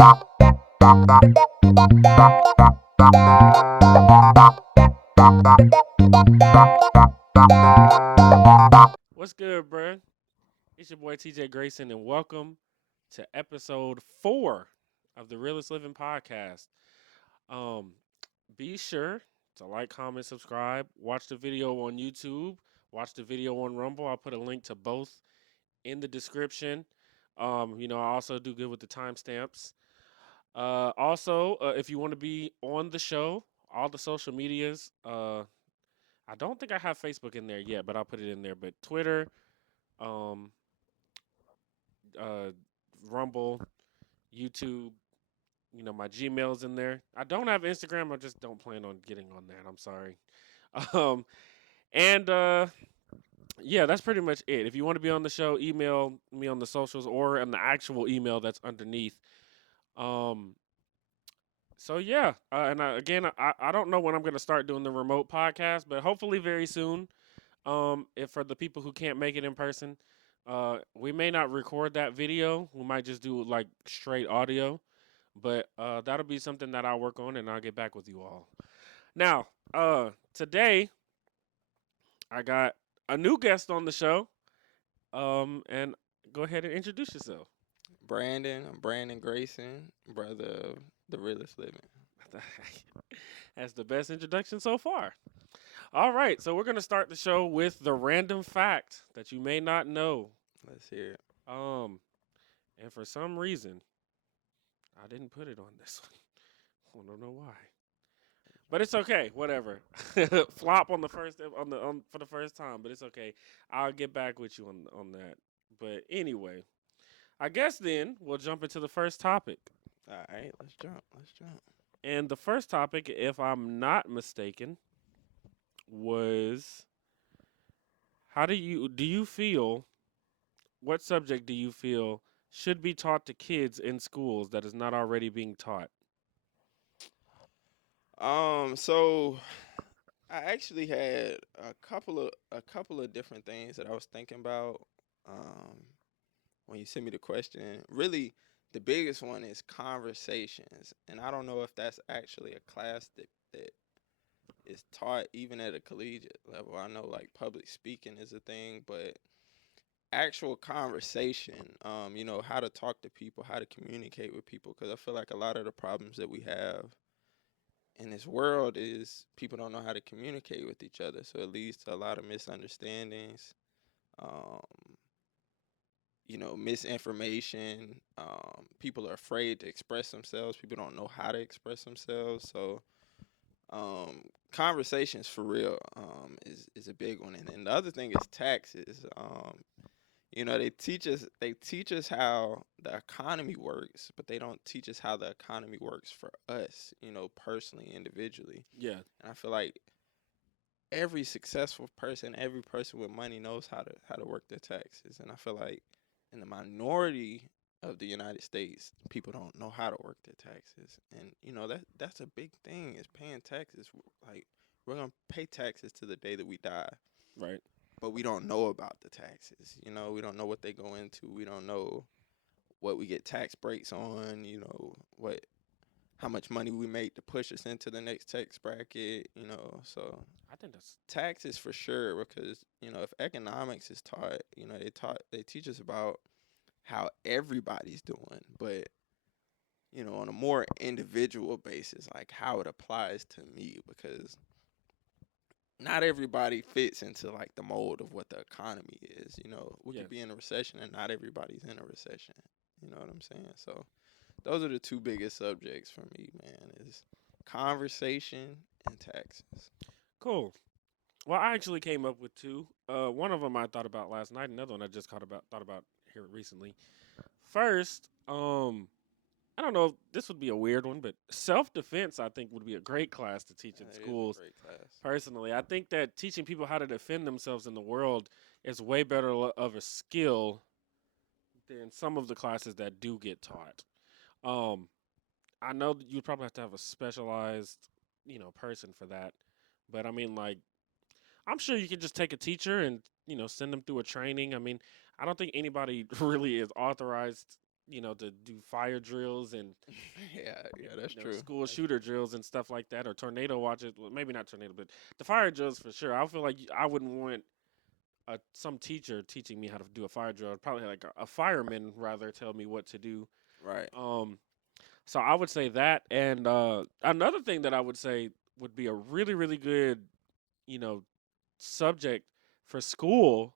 What's good, bruh? It's your boy TJ Grayson, and welcome to episode 4 of the Realest Living podcast. Um, be sure to like, comment, subscribe, watch the video on YouTube, watch the video on Rumble. I'll put a link to both in the description. I also do good with the timestamps. Also, if you want to be on the show, all the social medias. I don't think I have Facebook in there yet, but I'll put it in there. But Twitter, um, uh, Rumble, YouTube. My Gmail's in there. I don't have Instagram. I just don't plan on getting on that. I'm sorry. Um, and yeah, that's pretty much it. If you want to be on the show, email me on the socials or on the actual email that's underneath. Um, so yeah, I don't know when I'm gonna start doing the remote podcast, but hopefully very soon. If for the people who can't make it in person, we may not record that video. We might just do like straight audio. But that'll be something that I'll work on and I'll get back with you all. Now, today I got a new guest on the show. And go ahead and introduce yourself. I'm Brandon Grayson, brother of the Realest Living. That's the best introduction so far. All right, so we're gonna start the show with the random fact that you may not know. Let's hear it. And for some reason, I didn't put it on this one. I don't know why. But it's okay, whatever. Flop on the first for the first time, but it's okay. I'll get back with you on that. But anyway, I guess then we'll jump into the first topic. All right, let's jump. Let's jump. And the first topic, if I'm not mistaken, was how do you feel? What subject do you feel should be taught to kids in schools that is not already being taught? So I actually had a couple of different things that I was thinking about. When you sent me the question, really the biggest one is conversations, and I don't know if that's actually a class that is taught even at a collegiate level. I know like public speaking is a thing, but actual conversation, how to talk to people, how to communicate with people, because I feel like a lot of the problems that we have in this world is people don't know how to communicate with each other. So it leads to a lot of misunderstandings, um, misinformation. People are afraid to express themselves. People don't know how to express themselves. So conversations for real is a big one. And then the other thing is taxes. They teach us how the economy works, but they don't teach us how the economy works for us, personally, individually. Yeah. And I feel like every successful person, every person with money knows how to work their taxes. And I feel like in the minority of the United States, people don't know how to work their taxes. And that's a big thing, is paying taxes. Like, we're gonna pay taxes to the day that we die. Right. But we don't know about the taxes. We don't know what they go into. We don't know what we get tax breaks on. How much money we make to push us into the next tax bracket. So I think that's taxes for sure, because if economics is taught, they teach us about how everybody's doing, but on a more individual basis, like how it applies to me, because not everybody fits into like the mold of what the economy is. We Yeah. could be in a recession and not everybody's in a recession. You know what I'm saying? So those are the two biggest subjects for me, man, is conversation and taxes. cool. Well, I actually came up with two. One of them I thought about last night. Another one I just thought about here recently. First, I don't know if this would be a weird one, but self defense I think would be a great class to teach in It is a schools. great class. Personally, I think that teaching people how to defend themselves in the world is way better of a skill than some of the classes that do get taught. Um, I know that you'd probably have to have a specialized, person for that. But I mean, like, I'm sure you could just take a teacher and send them through a training. I mean, I don't think anybody really is authorized, to do fire drills and yeah, that's true. school That's shooter drills and stuff like that, or tornado watches. Well, maybe not tornado, but the fire drills for sure. I feel like I wouldn't want some teacher teaching me how to do a fire drill. I'd probably like a fireman rather tell me what to do. right. Um, so I would say that, and another thing that I would say would be a really, really good, you know, subject for school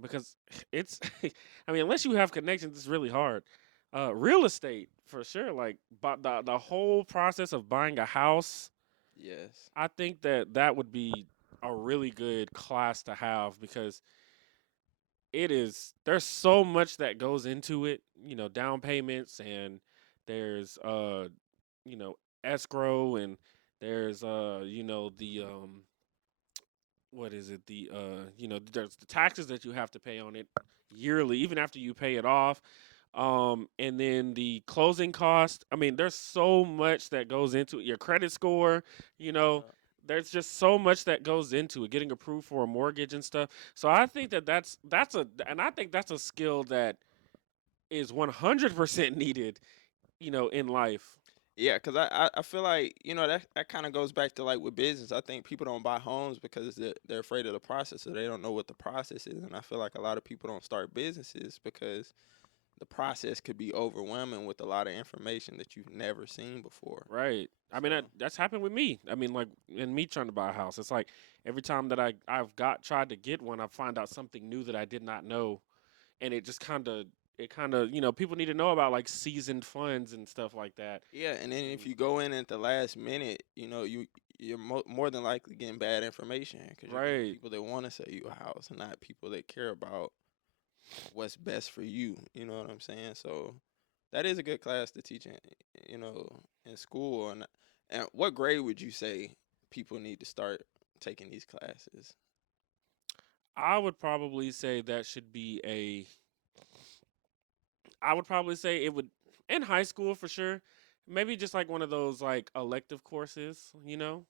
because it's, I mean, unless you have connections, it's really hard. Real estate for sure, like, but the whole process of buying a house, Yes. I think that would be a really good class to have because there's so much that goes into it, down payments and there's you know, escrow and there's the what is it? There's the taxes that you have to pay on it yearly, even after you pay it off. And then the closing cost. I mean, there's so much that goes into it. Your credit score, you know, Yeah. there's just so much that goes into it, getting approved for a mortgage and stuff. So I think and I think that's a skill that is 100% needed, in life. Yeah, because I feel like that kind of goes back to like with business. I think people don't buy homes because they're afraid of the process, or they don't know what the process is. And I feel like a lot of people don't start businesses because the process could be overwhelming with a lot of information that you've never seen before. Right. I mean, So that's happened with me. I mean, like, in me trying to buy a house, it's like every time that I've tried to get one, I find out something new that I did not know, and it kind of people need to know about like seasoned funds and stuff like that. yeah, and then if And you go in at the last minute, you're more than likely getting bad information because you're getting right, people that want to sell you a house, and not people that care about what's best for you. You know what I'm saying? So that is a good class to teach you know, in school. And what grade would you say people need to start taking these classes? I would probably say that should be a. I would probably say it would in high school for sure. Maybe just like one of those like elective courses,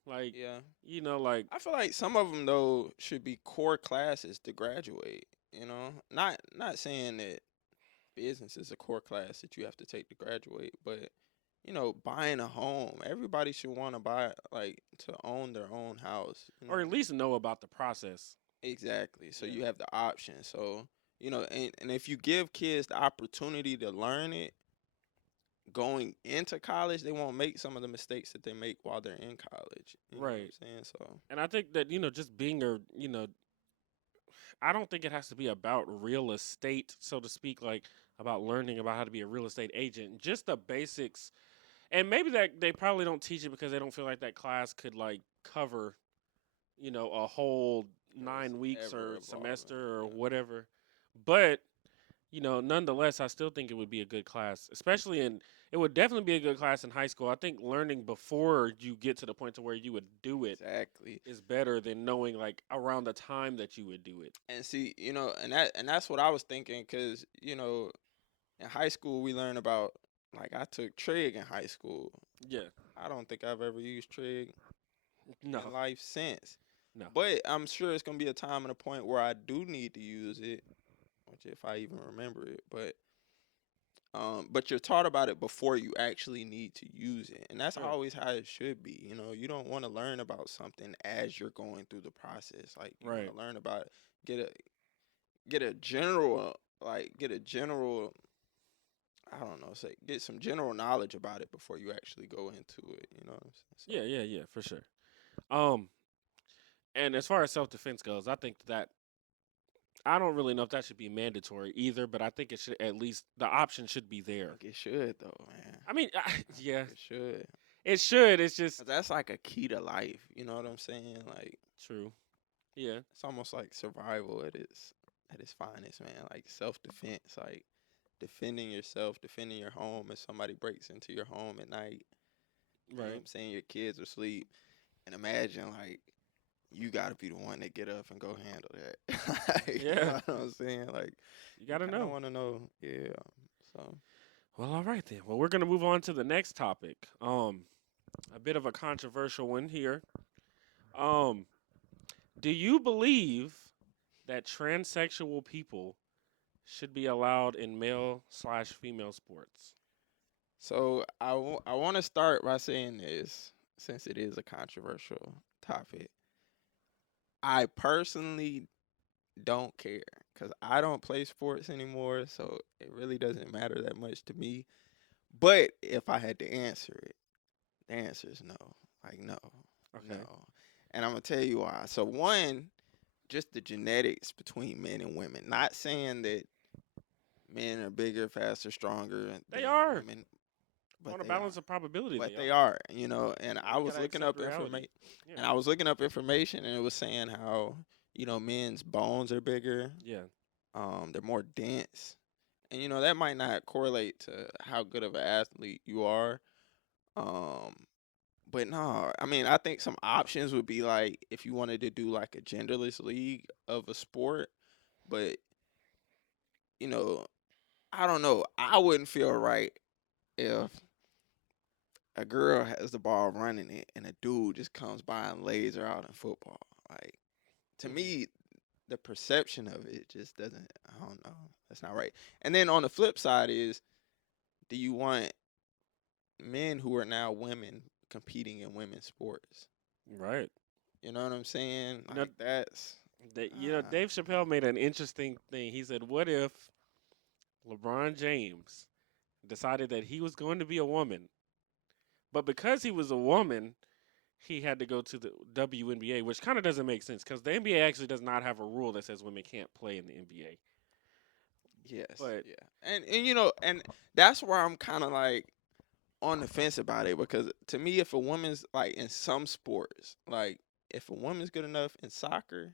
like Yeah, like I feel like some of them though should be core classes to graduate. Not saying that business is a core class that you have to take to graduate, but buying a home, everybody should want to buy, like, to own their own house. or at least know about the process. Exactly. So Yeah. you have the option. So, and if you give kids the opportunity to learn it going into college, they won't make some of the mistakes that they make while they're in college. You know what Right. I'm saying? So, And I think that, just being I don't think it has to be about real estate, so to speak, like about learning about how to be a real estate agent. Just the basics. And maybe that they probably don't teach it because they don't feel like that class could like cover, a whole but it's 9 weeks ever or evolving. semester or Yeah. whatever. But nonetheless, I still think it would be a good class, especially it would definitely be a good class in high school. I think learning before you get to the point to where you would do it Exactly. is better than knowing like around the time that you would do it. And see, and that's what I was thinking, cuz in high school we learn about, like, I took trig in high school. Yeah. I don't think I've ever used trig in No. life since. No. But I'm sure it's gonna be a time and a point where I do need to use it, which if I even remember it. But you're taught about it before you actually need to use it, and that's Sure. always how it should be. You don't want to learn about something as you're going through the process. Like, you want Right. to learn about it, get a general. I don't know, say get some general knowledge about it before you actually go into it. You know what I'm saying? So Yeah. Yeah. Yeah. For sure. Um. And as far as self defense goes, I think that I don't really know if that should be mandatory either, but I think it should at least the option should be I there. think it should though, man. I mean, I yeah, think it should. it should. It's 'Cause just that's like a key to life. You know what I'm saying? Like, true. Yeah. it's almost like survival at its finest, man. Like self defense, like defending yourself, defending your home if somebody breaks into your home at night. You know what Right. I'm saying? Your kids are asleep. And imagine, like, you gotta be the one that get up and go handle that. Like, you Yeah. know what I'm saying? Like, You you gotta kinda know. wanna know, yeah. So Well, all right then. Well, we're gonna move on to the next topic. A bit of a controversial one here. Um, do you believe that transsexual people should be allowed in male/female sports? So I want to start by saying this, since it is a controversial topic. I personally don't care because I don't play sports anymore, so it really doesn't matter that much to me. But if I had to answer it, the answer is no. Like no, no. Okay. And I'm gonna tell you why. So one, just the genetics between men and women. Not saying that men are bigger, faster, stronger They than are women, but on a they are. balance of probability. But They they are. are, you know. And I You was gotta looking accept up reality. information, Yeah. and I was looking up information, and it was saying how men's bones are bigger, Yeah. they're more dense, and that might not correlate to how good of an athlete you are. Um, but no, I mean, I think some options would be like if you wanted to do like a genderless league of a sport, but you know, I don't know. I wouldn't feel right if a girl has the ball running it and a dude just comes by and lays her out in football. Like to Mhm. me, the perception of it just doesn't. I don't know. That's not right. And then on the flip side is, do you want men who are now women competing in women's sports? Right. You know what I'm saying? You know, Like that's. Dave Chappelle made an interesting thing. He said, "What if LeBron James decided that he was going to be a woman, but because he was a woman, he had to go to the WNBA, which kind of doesn't make sense because the NBA actually does not have a rule that says women can't play in the NBA." Yes, But yeah, and and that's where I'm kind of like on the fence about it because to me, if a woman's like in some sports, like if a woman's good enough in soccer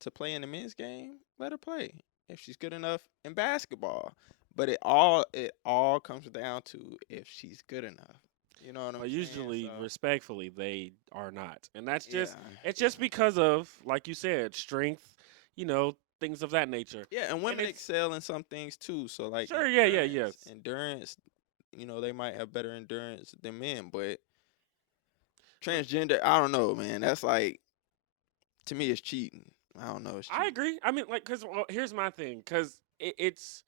to play in the men's game, let her play. If she's good enough in basketball, but it all comes down to if she's good enough. You know what I'm saying? So usually, respectfully, they are not, and that's yeah, just it's yeah, just because of, like you said, strength, things of that nature. yeah, and And women it's excel in some things too. So like sure, yeah, yeah, yes. endurance, they might have better endurance than men, but But transgender, I don't know, man. That's like to me, it's cheating. I don't know, it's I cheating. agree. I mean, like, cause here's my thing, cause it's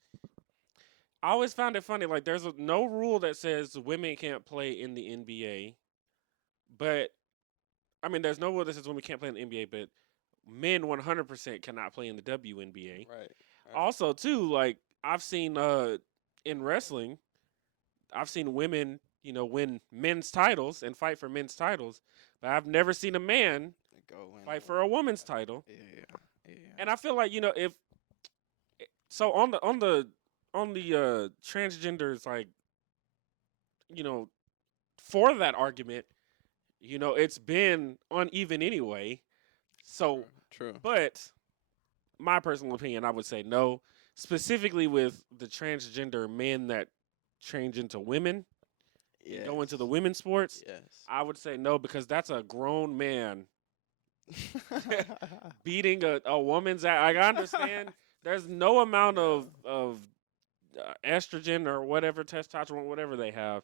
I always found it funny. Like, there's no rule that says women can't play in the NBA, but I mean, there's no rule that says women can't play in the NBA, but men 100% cannot play in the WNBA. Right, right. Also, too, like I've seen in wrestling, I've seen women, win men's titles and fight for men's titles, but I've never seen a man Go win fight a for a woman's woman's title. title. Yeah, yeah. And I feel like if so on the transgenders, like you know for that argument, it's been uneven anyway. So, True, true. but my personal opinion, I would say no. Specifically with the transgender men that change into women and go into the Yes, women's sports, yes. I would say no because that's a grown man beating a woman's ass. Like, I understand there's no amount Yeah. of estrogen or whatever, testosterone, whatever they have,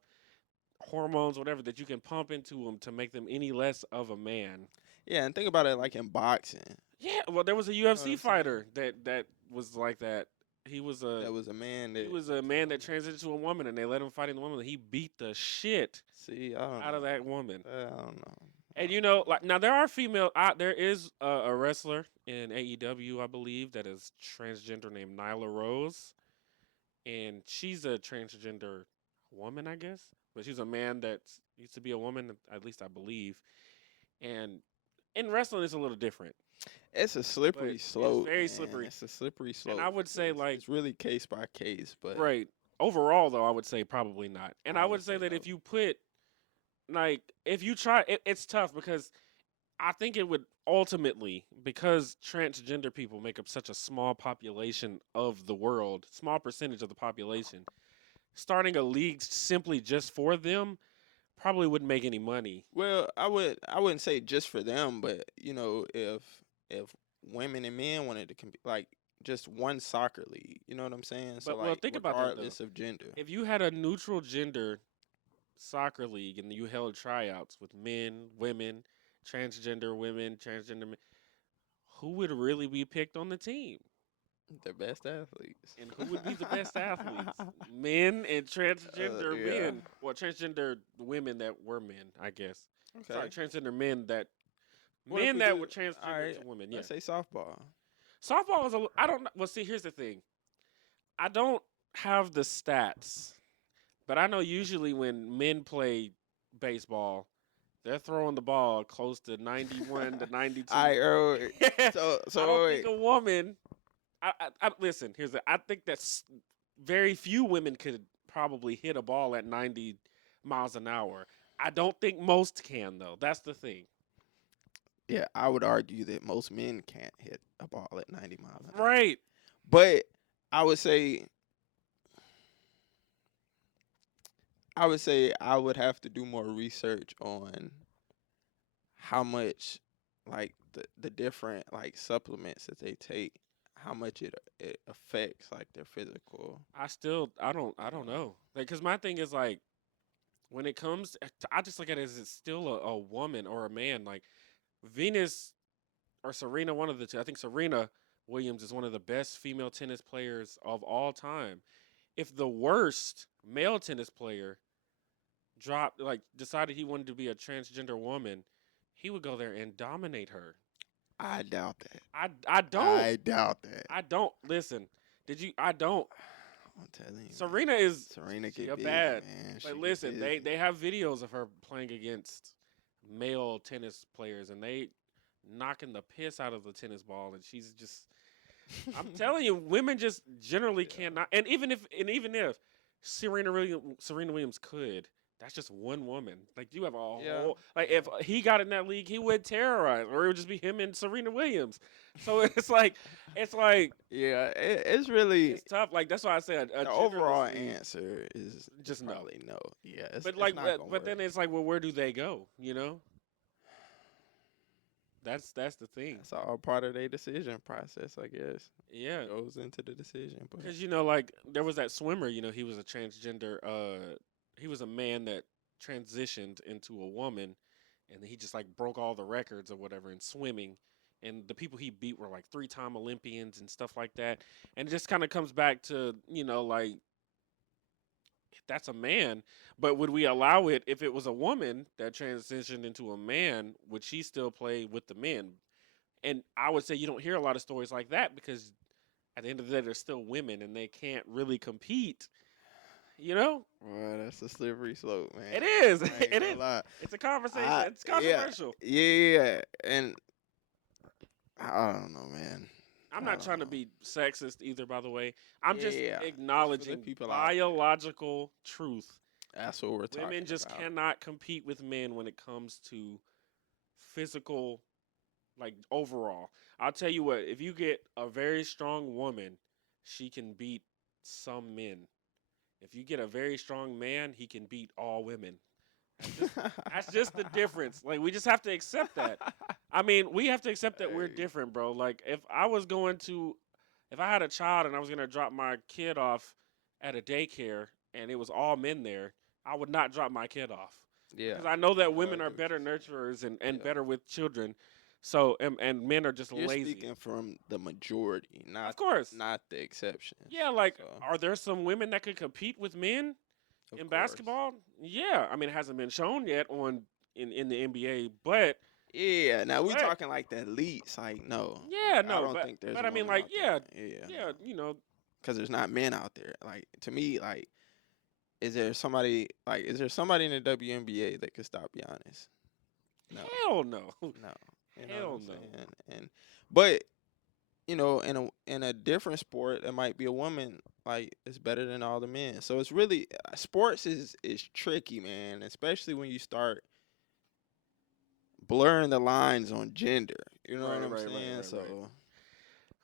hormones, whatever that you can pump into them to make them any less of a man. Yeah, and think about it like in boxing. Yeah, well, there was a You know what UFC I'm saying? fighter that was like that. He was a That was a man he that was a went to man a that woman. transitioned to a woman, and they let him fight in the woman. He beat the shit See, I don't out of know. that woman. I don't know. I And don't know. like now there are female. There is a wrestler in AEW, I believe, that is transgender named Nyla Rose, and she's a transgender woman, I guess, but she's a man that used to be a woman, at least I believe. And in wrestling, it's a little different, It's a but slippery it's slope, very man. slippery. It's a slippery And slope I would say, because like, it's really case by case. But right overall, though, I would say probably not. And I I would would say say that no. if you put like if you try, it's tough because I think it would ultimately, because transgender people make up such a small population of the world, small percentage of the population, starting a league simply just for them probably wouldn't make any money. Well, I wouldn't say just for them, but if women and men wanted to compete, like just one soccer league, you know what I'm saying? So But well, like think about that though. regardless of gender. If you had a neutral gender soccer league and you held tryouts with men, women, transgender men, who would really be picked on the team? The best athletes. And who would be the best athletes? Men and transgender Yeah. men. Well, transgender women that were men, I guess. Okay. Sorry, transgender men that What if we that do? were All transgender right. to women. Yeah. Let's say softball. Softball is I don't well see here's the thing. I don't have the stats, but I know usually when men play baseball, they're throwing the ball close to 91 to 92. All right, Earl. I So don't wait. think a woman. Listen. Here's the. I think that's very few women could probably hit a ball at 90 miles an hour. I don't think most can though. That's the thing. Yeah, I would argue that most men can't hit a ball at 90 miles an hour. Right. But I would say I would have to do more research on how much like the different like supplements that they take, how much it affects like their physical. I don't know. Like, cause my thing is like, when it comes, I just look at it as it's still a woman or a man. Like Venus or Serena, one of the two. I think Serena Williams is one of the best female tennis players of all time. If the worst male tennis player decided he wanted to be a transgender woman, he would go there and dominate her. I doubt that. I don't. I doubt that. I don't listen. Did you? I don't. I'm telling you. Serena is Serena she get a busy, bad. man. She But get listen, busy. they have videos of her playing against male tennis players, and they knocking the piss out of the tennis ball, and she's just. I'm telling you, women just generally cannot. And even if Serena Williams could, that's just one woman. Like you have a Yeah. whole like if he got in that league, he would terrorize, or it would just be him and Serena Williams. So it's like Yeah, it's really it's tough. Like that's why I say a the overall genderless league, answer is just no. probably no. Yeah, it's, But it's like, not gonna but work. then it's like, well, where do they go? You know, that's the thing. That's all part of their decision process, I guess. Yeah, Goes into the decision, but because like there was that swimmer. He was a transgender. He was a man that transitioned into a woman, and he just like broke all the records or whatever in swimming. And the people he beat were like 3-time Olympians and stuff like that. And it just kind of comes back to like that's a man, but would we allow it if it was a woman that transitioned into a man? Would she still play with the men? And I would say you don't hear a lot of stories like that because at the end of the day, they're still women and they can't really compete. You know, well, that's a slippery slope, man. it is. I ain't It gonna is. lie. It's a conversation. It's Yeah, controversial. yeah, and I don't know, man. I'm I not don't trying to know. be sexist either, by the way. I'm just Yeah, just for the acknowledging people out there. biological truth. That's what we're talking Women just about. cannot compete with men when it comes to physical, like overall. I'll tell you what, if you get a very strong woman, she can beat some men. If you get a very strong man, he can beat all women. That's just the difference. Like we just have to accept that. I mean, we have to accept that we're Hey. different, bro. Like if I had a child and I was gonna drop my kid off at a daycare and it was all men there, I would not drop my kid off Yeah, because I know that I women get are what better you're saying. nurturers and Yeah. better with children. So and men are just You're lazy. speaking from the majority, Of course. not the exceptions. Yeah, like So, are there some women that could compete with men of in course. basketball? Yeah. I mean, it hasn't been shown yet in the NBA, but Yeah, now we But- talking like the elites. Like, no. yeah, I no, don't but think there's but I mean women like out there. yeah, Because there's not men out there. Like, to me, like, is there somebody in the WNBA that could stop Giannis? No. hell no. No. You know Hell what I'm no. saying? But in a different sport, there might be a woman like it's better than all the men. So it's really sports is tricky, man, especially when you start blurring the lines on gender. You know Right, what I'm right, saying? right. So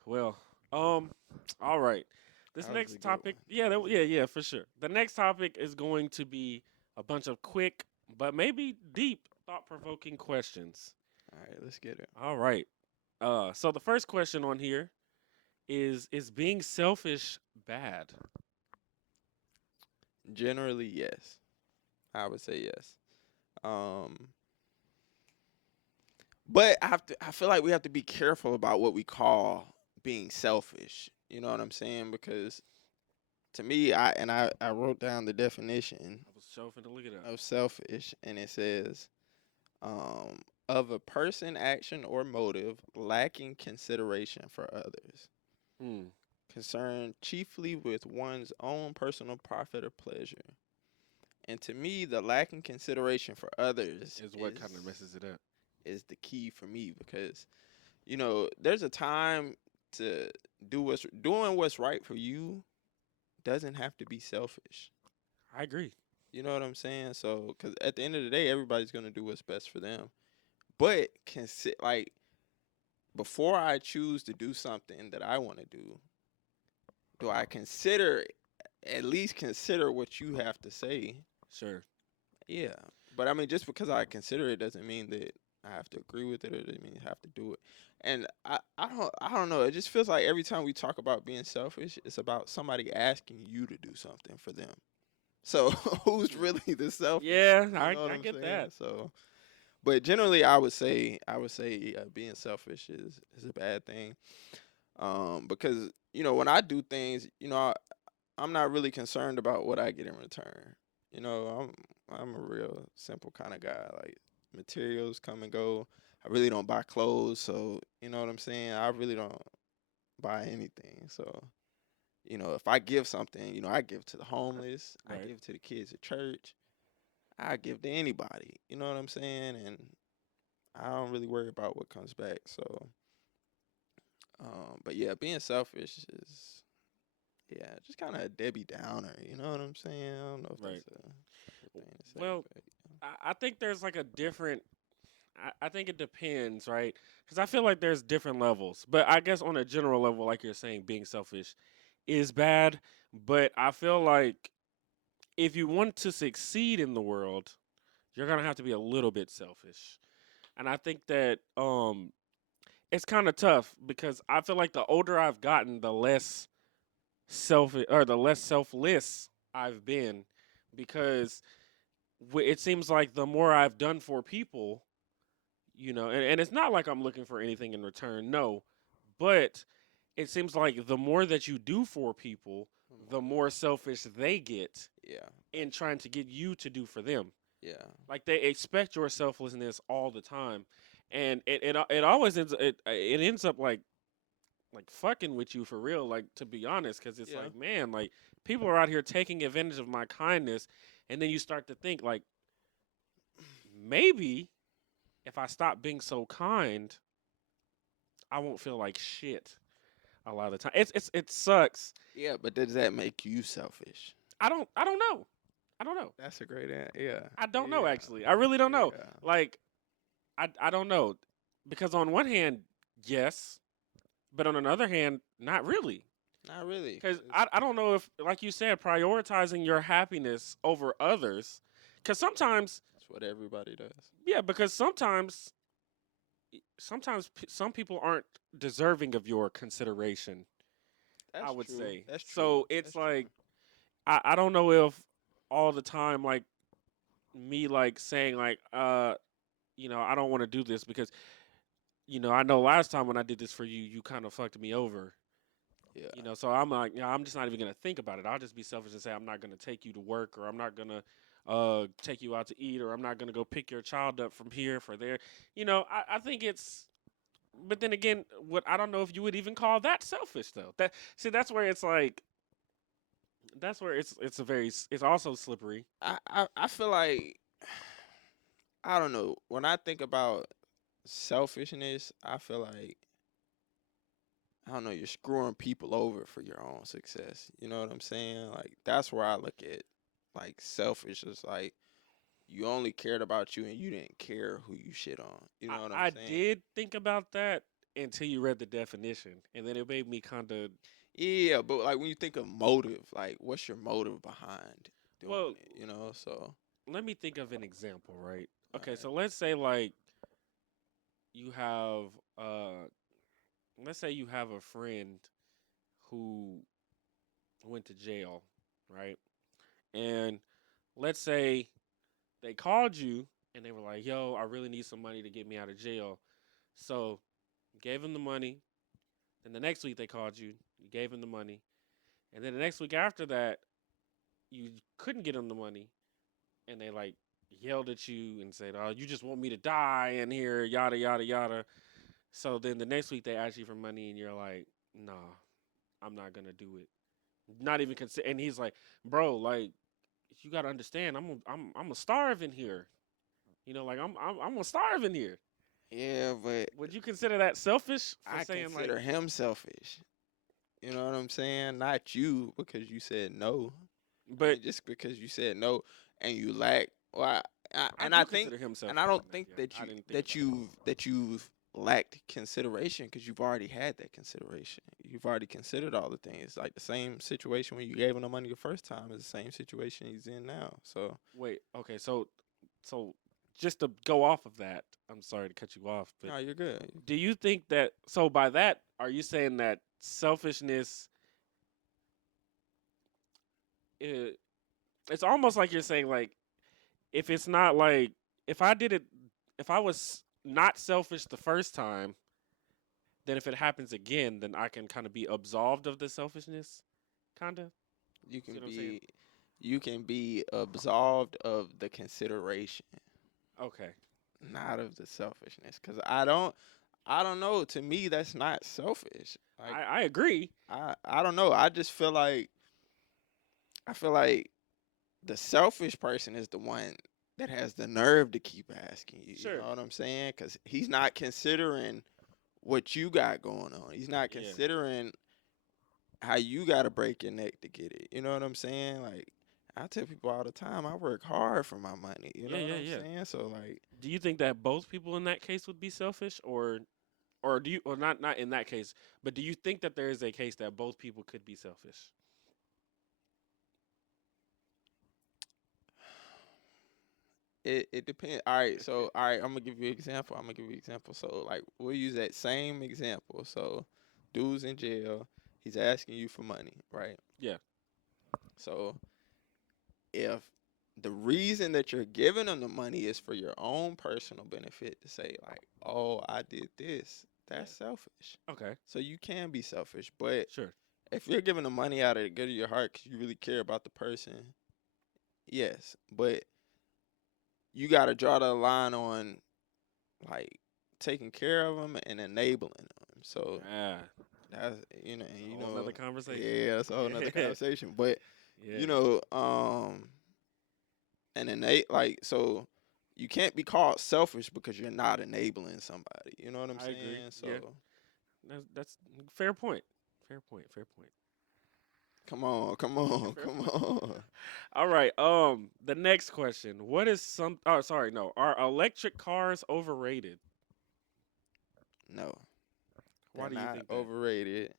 Well, all right. This That was a next good topic, one. yeah, for sure. The next topic is going to be a bunch of quick but maybe deep, thought-provoking questions. all right, let's get it. All right. So the first question on here is being selfish bad? Generally, yes. I would say yes. Um, but I feel like we have to be careful about what we call being selfish. You know what I'm saying? Because to me, I wrote down the definition I was shoving to look it up. of selfish, and it says, um, of a person, action, or motive lacking consideration for others, Hmm. concerned chiefly with one's own personal profit or pleasure. And to me, the lacking consideration for others Is what kind of messes it up. is the key for me because there's a time to doing what's right for you doesn't have to be selfish. I agree. You know what I'm saying? So, because at the end of the day, everybody's gonna do what's best for them. But like before I choose to do something that I want to do I consider at least consider what you have to say? Sure. Yeah. But I mean, just because I consider it doesn't mean that I have to agree with it or doesn't mean I have to do it. And I don't know. It just feels like every time we talk about being selfish, it's about somebody asking you to do something for them. So who's really the selfish? Yeah, You know what I I'm get saying? that. So, but generally, I would say being selfish is a bad thing. Because when I do things, I'm not really concerned about what I get in return. I'm a real simple kind of guy. Like materials come and go. I really don't buy clothes, so you know what I'm saying. I really don't buy anything. So if I give something, I give to the homeless. I Right. give to the kids at church. I give to anybody. You know what I'm saying? And I don't really worry about what comes back. So, but yeah, being selfish is just kind of a Debbie Downer. You know what I'm saying? I don't know if Right. that's a thing to say, Well, but I think there's like a different. I think it depends, right? Because I feel like there's different levels. But I guess on a general level, like you're saying, being selfish is bad. But I feel like if you want to succeed in the world, you're gonna have to be a little bit selfish. And I think that it's kind of tough because I feel like the older I've gotten, the less selfish or the less selfless I've been because it seems like the more I've done for people, and it's not like I'm looking for anything in return, no, but it seems like the more that you do for people, the the more more selfish they get yeah, in trying to get you to do for them. yeah, Like they expect your selflessness all the time, and it always ends up like fucking with you for real. Like to be honest, because it's yeah. like man, like people are out here taking advantage of my kindness, and then you start to think like maybe if I stop being so kind, I won't feel like shit a lot of the time. It sucks. Yeah, but does that make you selfish? I don't know. I don't know. That's a great answer. Yeah, I don't know yeah, actually. I really don't know. yeah. Like I don't know because on one hand, yes, but on another hand, not really. Not really, Because cause I don't know if, like you said, prioritizing your happiness over others. Because sometimes, that's what everybody does. yeah, because sometimes some people aren't deserving of your consideration. I That's would true. say. That's true. So it's That's true. like I don't know if all the time like me like saying like I don't want to do this because I know last time when I did this for you, you kind of fucked me over. Yeah, So I'm like, I'm just not even gonna think about it. I'll just be selfish and say I'm not gonna take you to work, or I'm not gonna take you out to eat, or I'm not gonna go pick your child up from here for there. I think it's. But then again, what I don't know if you would even call that selfish though. That's where it's like that's where it's also slippery. I feel like I don't know. When I think about selfishness, I feel like I don't know, you're screwing people over for your own success. You know what I'm saying? Like that's where I look at like selfish. It's like you only cared about you and you didn't care who you shit on. You I, know what I'm I saying? did think about that until you read the definition, and then it made me kind of Yeah, but like when you think of motive, like what's your motive behind doing well. it? So Let me think of an example, right? all Okay, right. so let's say like you have let's say you have a friend who went to jail, right? And let's say they called you and they were like, "Yo, I really need some money to get me out of jail." So, gave them the money. Then the next week they called you. You gave him the money, and then the next week after that, you couldn't get him the money, and they like yelled at you and said, "Oh, you just want me to die in here, yada yada yada." So then the next week they ask you for money, and you're like, "Nah, I'm not gonna do it." Not even consider. And he's like, "Bro, like, you gotta understand, I'm a starve in here. You know, like I'm gonna starve in here." Yeah, but Would you consider that selfish for I saying like, consider him selfish. You know what I'm saying? Not you because you said no. I but mean, just because you said no and you lack. Well, I I do think, consider him and I selfish don't in that. think Yeah, that I didn't think about it. you've lacked consideration because you've already had that consideration. You've already considered all the things. Like the same situation when you gave him the money the first time is the same situation he's in now. So Wait, okay, so just to go off of that, I'm sorry to cut you off, but no, you're good. do you think that so by that are you saying that selfishness i- it's almost like you're saying like if it's not like if I did it if I was not selfish the first time, then if it happens again, then I can kind of be absolved of the selfishness, kind of. You See can what I'm saying? be you can be absolved of the consideration, Okay. not of the selfishness. Cause I don't know. To me, that's not selfish. Like I agree. I don't know. I feel like the selfish person is the one that has the nerve to keep asking you. You Sure. know what I'm saying? Because he's not considering what you got going on. He's not Yeah. considering how you got to break your neck to get it. You know what I'm saying? Like I tell people all the time, I work hard for my money. You know Yeah, what yeah, I'm yeah. saying? So like, Do you think that both people in that case would be selfish or do you or not in that case, but do you think that there is a case that both people could be selfish? it depends. All right, so all right, I'm gonna give you an example. I'm gonna give you an example. So like we'll use that same example. So dude's in jail. He's asking you for money, right? Yeah. So if the reason that you're giving him the money is for your own personal benefit to say like, oh, I did this, Yeah. that's selfish. Okay. So you can be selfish, but Sure. if you're giving the money out of the good of your heart because you really care about the person, yes, but you got to draw the line on like taking care of them and enabling them. So Ah, that's it's a and whole nother conversation. yeah, that's a whole nother Yeah. conversation. But Yeah. you know, and innate like so you can't be called selfish because you're not enabling somebody. You know what I'm I agree. saying? So Yeah. That's fair point. Fair point. Fair point. come on, come Yeah, on, fair come point. on. All right. The next question. What is some oh sorry, no. Are electric cars overrated? No, Why they're do you not think that? overrated.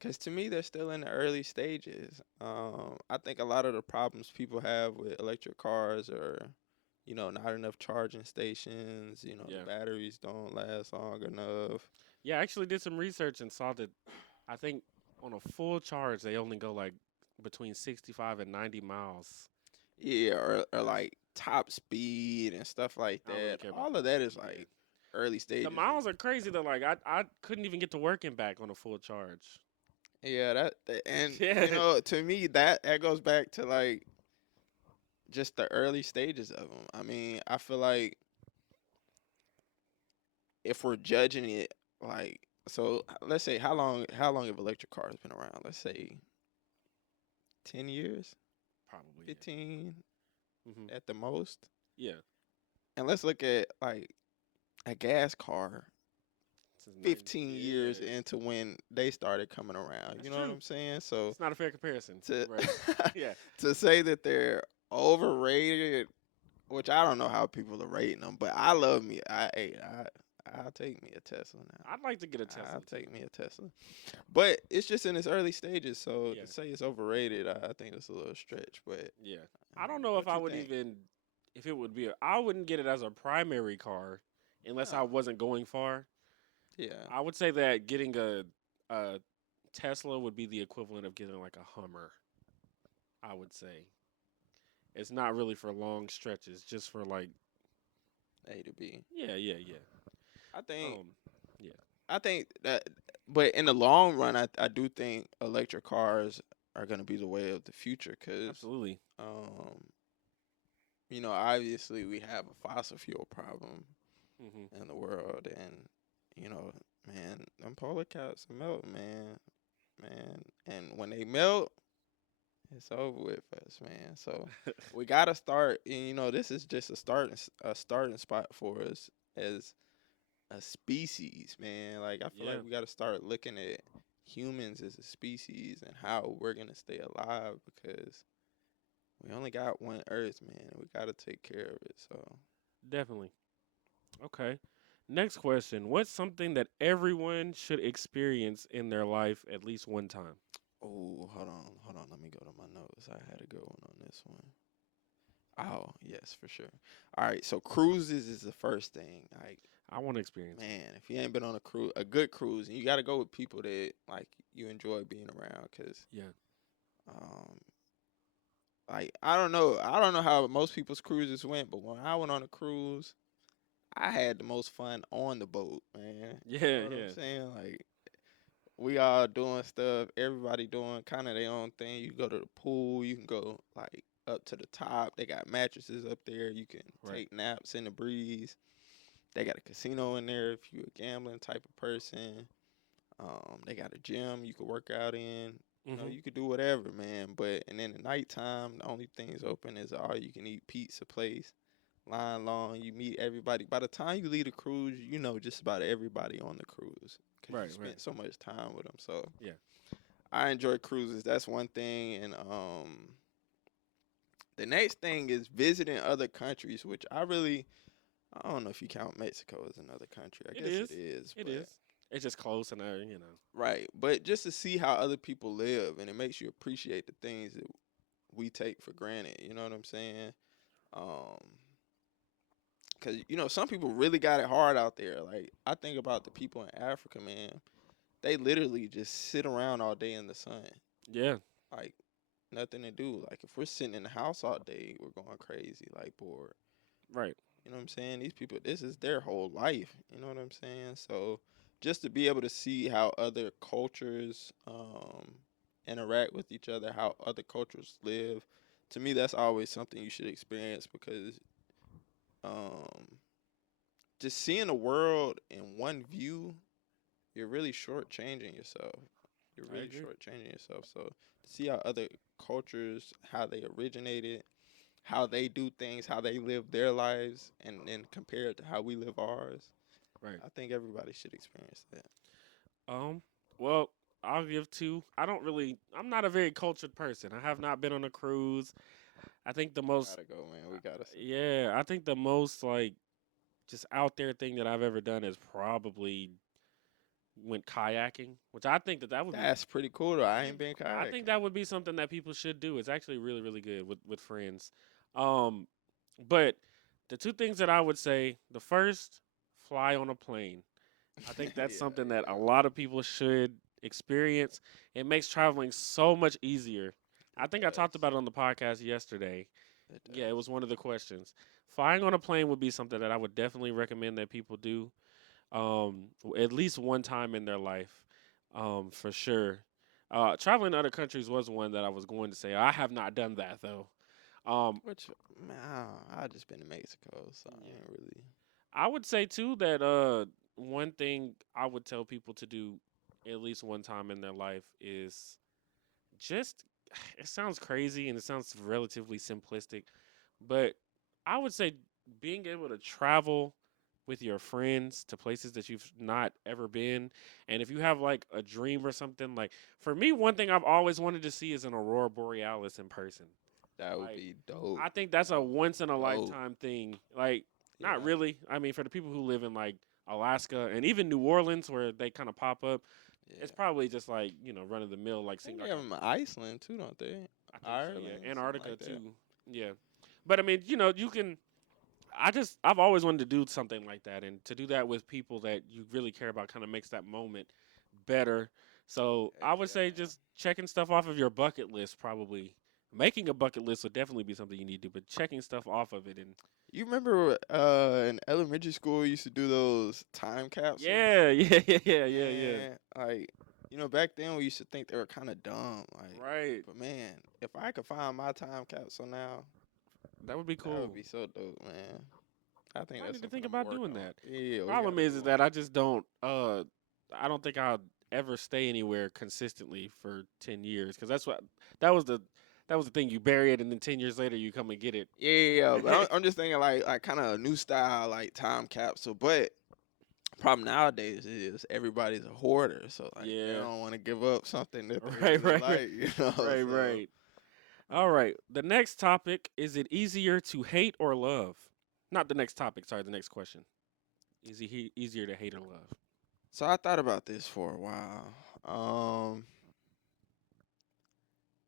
Cause to me, they're still in the early stages. I think a lot of the problems people have with electric cars are, not enough charging stations. The Yeah. batteries don't last long enough. Yeah, I actually did some research and saw that I think on a full charge they only go like between 65 and 90 miles. Yeah, or Yeah. like top speed and stuff like I don't really that. care about All top of that speed. is Yeah. like early The stages. miles are crazy though. Like I couldn't even get to work and back on a full charge. Yeah, and Yeah. to me that goes back to like just the early stages of them. I mean, I feel like if we're judging it like so let's say how long have electric cars been around? Let's say 10 years, Probably, yeah. 15 Mhm. at the most. Yeah. And let's look at like a gas car Since 15 years yeah. into when they started coming around. That's You know what true. I'm saying? So It's not a fair comparison. to You're right. Yeah. to say that they're overrated, which I don't know how people are rating them, but I love me. I'll take me a Tesla now. I'd like to get a I'll Tesla too. take me a Tesla. But it's just in its early stages, so Yeah. to say it's overrated, I think that's a little stretch. But Yeah. I don't know if what I you would think? even if it would be I wouldn't get it as a primary car unless I Oh, wasn't going far. yeah. I would say that getting a Tesla would be the equivalent of getting like a Hummer, I would say. It's not really for long stretches, just for like A to B. yeah, yeah, yeah. I think Um yeah. I think that but in the long run, I do think electric cars are gonna be the way of the future because, Absolutely. um, obviously we have a fossil fuel problem Hmm. in the world, and man, them polar caps melt, man, and when they melt, it's over with for us, man. So we gotta start. And, this is just a starting spot for us as a species, man. Like I feel Yeah, like we gotta start looking at humans as a species and how we're gonna stay alive because we only got one Earth, man. We gotta take care of it. So, definitely. Okay. Next question. What's something that everyone should experience in their life at least one time? oh, hold on. Let me go to my notes. I had a good one on this one. Oh, yes, for sure. All right, so cruises is the first thing. Like, I want to experience it. man, if you ain't been on a good cruise, and you got to go with people that like you enjoy being around, cause Yeah. um, like I don't know how most people's cruises went, but when I went on a cruise, I had the most fun on the boat, man. You Yeah, know what I'm yeah. saying? Like we all doing stuff, everybody doing kind of their own thing. You go to the pool, you can go like up to the top. They got mattresses up there. You can Right. take naps in the breeze. They got a casino in there if you're a gambling type of person. They got a gym you could work out in. Hmm. You could do whatever, man. But and then at nighttime, the only things open is all you can eat pizza place. Line long, you meet everybody. By the time you leave the cruise, you know just about everybody on the cruise because you Right, right. spent so much time with them. So Yeah. I enjoy cruises. That's one thing, and the next thing is visiting other countries, which I don't know if you count Mexico as another country. I It guess it is. is, It but is. It's just close and right. But just to see how other people live, and it makes you appreciate the things that we take for granted. You know what I'm saying? Um, Cause some people really got it hard out there. Like I think about the people in Africa, man. They literally just sit around all day in the sun, Yeah. like nothing to do. Like if we're sitting in the house all day, we're going crazy, like bored. Right. You know what I'm saying? These people, this is their whole life. You know what I'm saying? So just to be able to see how other cultures interact with each other, how other cultures live, to me, that's always something you should experience because um, just seeing the world in one view, you're really shortchanging yourself. You're I really agree. shortchanging yourself. So to see how other cultures, how they originated, how they do things, how they live their lives, and then compare it to how we live ours. Right. I think everybody should experience that. Um. Well, I'll give two. I don't really. I'm not a very cultured person. I have not been on a cruise. I think the We most. gotta go, man. We gotta see. Yeah. I think the most like just out there thing that I've ever done is probably went kayaking, which I think that would be. That's pretty cool though. I Yeah, ain't been I think kayaking. that would be something that people should do. It's actually really, really good with friends. Um, but the two things that I would say, the first, fly on a plane. I think that's Yeah, something that a yeah. lot of people should experience. It makes traveling so much easier. I It think I talked does. about it on the podcast yesterday. It Yeah, it does. was one of the questions. Flying on a plane would be something that I would definitely recommend that people do at least one time in their life, for sure. Traveling to other countries was one that I was going to say. I have not done that though. Um, Which man, I just been to Mexico, so I yeah. ain't really. I would say too that one thing I would tell people to do at least one time in their life is just it sounds crazy and it sounds relatively simplistic, but I would say being able to travel with your friends to places that you've not ever been, and if you have like a dream or something, like for me, one thing I've always wanted to see is an Aurora Borealis in person. That would Like, be dope. I think that's That a would be once in a dope. lifetime thing. Like, not Yeah, really. I mean, for the people who live in like Alaska and even New Orleans, where they kind of pop up, it's yeah. probably just like run of the mill, like I seeing think they like have a. them in Iceland too, don't they? I think so, yeah. Ireland, something Antarctica like that. too, yeah. But I mean, you can. I've always wanted to do something like that, and to do that with people that you really care about kind of makes that moment better. So Heck I would yeah, say man. just checking stuff off of your bucket list, probably. Making a bucket list would definitely be something you need to do, but checking stuff off of it and You remember in elementary school we used to do those time capsules? yeah, yeah. Man, like, back then we used to think they were kind of dumb. Like, Right. but man, if I could find my time capsule now, That would be that would cool. be so dope, man. I think I that's need to something think I'm gonna about work doing on. that. Yeah, we Problem gotta is do that I just don't I don't think I'll ever stay anywhere consistently for 10 years cuz that was the that was the thing, you bury it and then 10 years later you come and get it. yeah. But I'm just thinking like kind of a new style like time capsule. But problem nowadays is everybody's a hoarder, so like they Yeah. don't want to give up something that they Right, really right. like, Right, So right. All right. The next topic, is it easier to hate or love? Not the next topic, sorry, the next question. Easier to hate or love? so I thought about this for a while.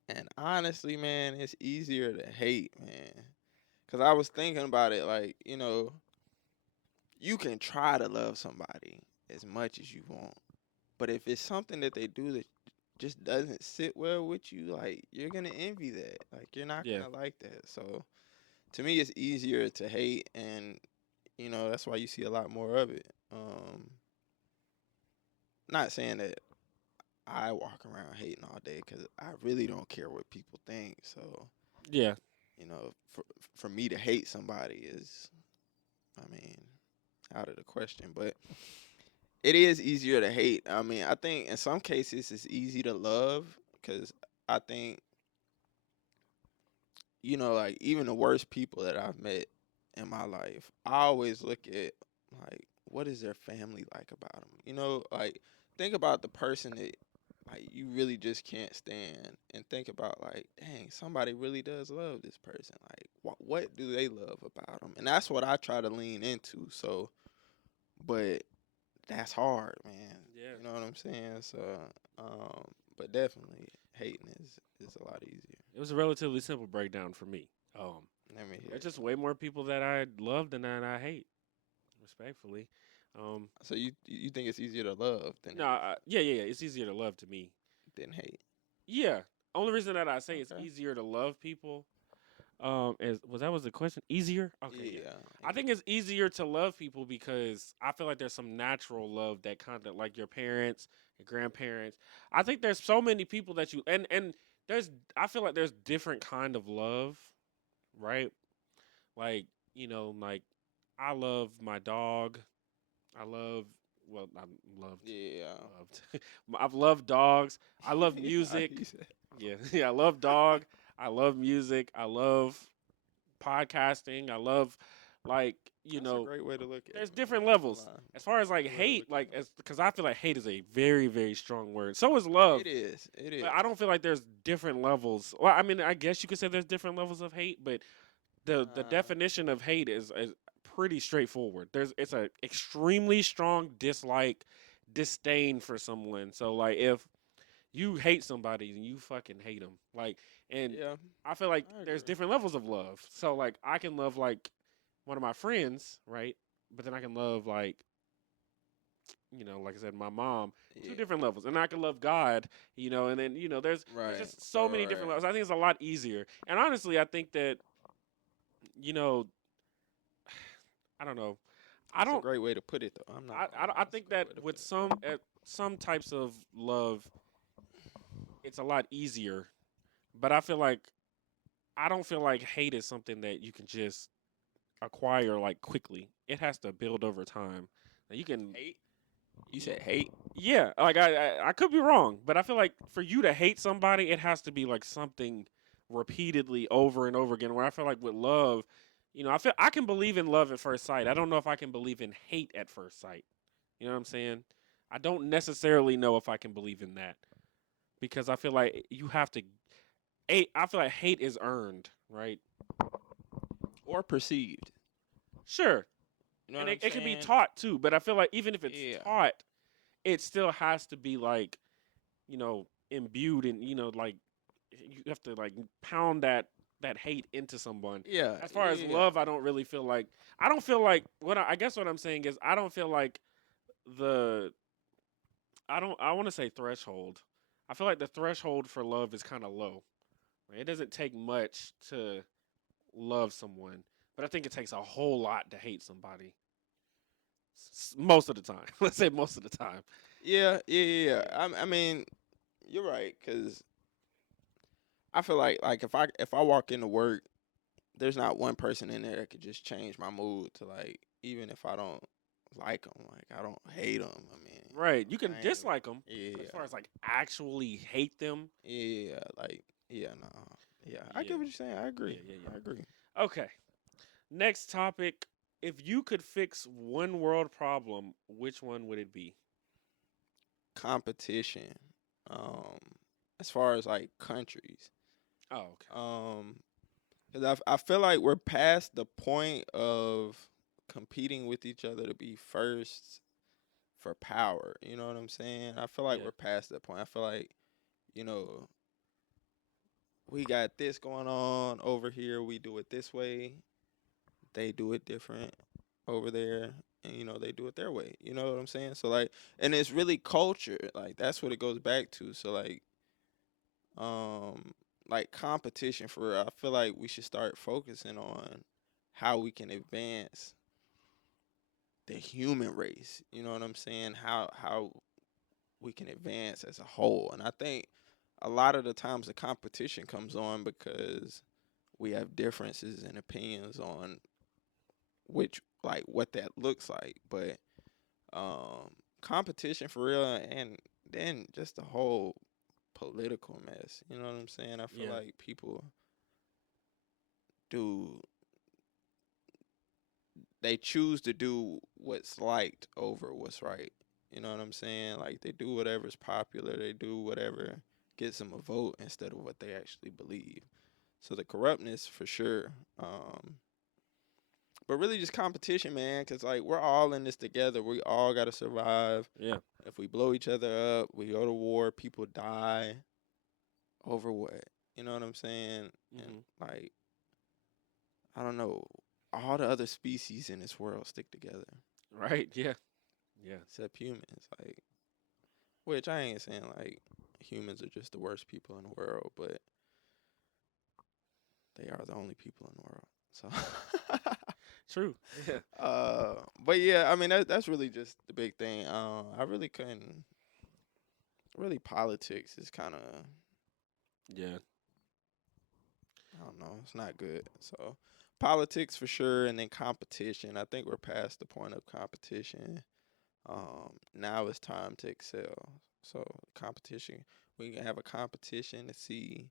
And honestly, man, it's easier to hate, man. Cause I was thinking about it, like, you can try to love somebody as much as you want. But if it's something that they do that just doesn't sit well with you, like you're gonna envy that. Like you're not Yeah. gonna like that. So to me it's easier to hate and that's why you see a lot more of it. Not saying that I walk around hating all day because I really don't care what people think. So, Yeah. for me to hate somebody is, I mean, out of the question. But it is easier to hate. I mean, I think in some cases it's easy to love because I think, like even the worst people that I've met in my life, I always look at like, what is their family like about them? Like think about the person that like you really just can't stand, and think about like, dang, somebody really does love this person. Like, what do they love about them? And that's what I try to lean into. So, but that's hard, man. Yeah. You know what I'm saying? So, but definitely hating is a lot easier. It was a relatively simple breakdown for me. Let me hear There's it. just way more people that I love than that I hate, respectfully. So you think it's easier to love than No, yeah. It's easier to love to me. hate? Yeah. Only reason that I say it's Okay. easier to love people, is was the question? Easier? Okay, yeah. Yeah. I think it's easier to love people because I feel like there's some natural love that kind of like your parents, your grandparents. I think there's so many people that you and there's I feel like there's different kind of love, right? Like, like I love my dog. I love well, I Yeah. loved I've loved dogs. I love Yeah. music. Yeah, yeah, I love dog. I love music. I love podcasting. I love like, That's a great way to look at there's it, man. different I ain't gonna levels. lie. As far as like Good way to look hate, like at it. as because I feel like hate is a very, very strong word. So is love. It is. It But is. I don't feel like there's different levels. Well, I mean, I guess you could say there's different levels of hate, but the Uh, definition of hate is pretty straightforward. It's a extremely strong dislike, disdain for someone. So like if you hate somebody and you fucking hate them, like, and yeah, I feel like I there's agree. different levels of love. So like I can love like one of my friends, right? But then I can love like, like I said, my mom, two Yeah. different levels. And I can love God, and then, there's Right. just so many different Right. levels. I think it's a lot easier. And honestly, I think that, you know, I don't know. I That's a don't great way to put it, though. I'm not gonna lie. I That's a think great that way to with put it. some types of love, it's a lot easier. But I don't feel like hate is something that you can just acquire like quickly. It has to build over time. Now, you can Hate. You said hate. yeah, like I could be wrong, but I feel like for you to hate somebody, it has to be like something repeatedly over and over again. Where I feel like with love, I feel I can believe in love at first sight. I don't know if I can believe in hate at first sight. You know what I'm saying? I don't necessarily know if I can believe in that because I feel like you have to. I feel like hate is earned, right? Or perceived. Sure, You know and what I'm it can be saying? taught too. But I feel like even if it's Yeah. taught, it still has to be like, imbued and like you have to like pound that hate into someone. Yeah. As far as Yeah. love, I don't really feel like I don't feel like I guess what I'm saying is I don't feel like the I want to say threshold. I feel like the threshold for love is kind of low, It doesn't take much to love someone, but I think it takes a whole lot to hate somebody. Most of the time, let's say most of the time. Yeah. Yeah. I mean, you're right, cause I feel like if I walk into work, there's not one person in there that could just change my mood to like even if I don't like them, like I don't hate them. I mean, Right. You can I ain't dislike them, but as yeah far as like actually hate them, yeah like yeah no yeah I yeah, get what you're saying. I agree. yeah. I agree. Okay. Next topic. If you could fix one world problem, which one would it be? Competition, um, as far as like countries, Oh, okay. um, because I feel like we're past the point of competing with each other to be first for power. You know what I'm saying? I feel like Yeah. we're past that point. I feel like, you know, we got this going on over here. We do it this way. They do it different over there. And, they do it their way. You know what I'm saying? So, like, and it's really culture. Like, that's what it goes back to. So, um, like competition for real, I feel like we should start focusing on how we can advance the human race. You know what I'm saying? How we can advance as a whole. And I think a lot of the times the competition comes on because we have differences and opinions on which like what that looks like. But competition for real, and then just the whole political mess. You know what I'm saying? I feel Yeah. like people do they choose to do what's liked over what's right. You know what I'm saying? Like they do whatever's popular, they do whatever gets them a vote instead of what they actually believe. So the corruptness for sure. But really just competition, man, because like we're all in this together. We all got to survive. Yeah. If we blow each other up, we go to war, people die over what? You know what I'm saying? And Hmm. like, I don't know, all the other species in this world stick together Right. Yeah. Yeah. except humans. Like, which I ain't saying like humans are just the worst people in the world, but they are the only people in the world. So, True. Yeah. but yeah, I mean that's really just the big thing. I really couldn't. Really, politics is kind of Yeah. I don't know. It's not good. So, politics for sure, and then competition. I think we're past the point of competition. Now it's time to excel. So, competition. We can have a competition to see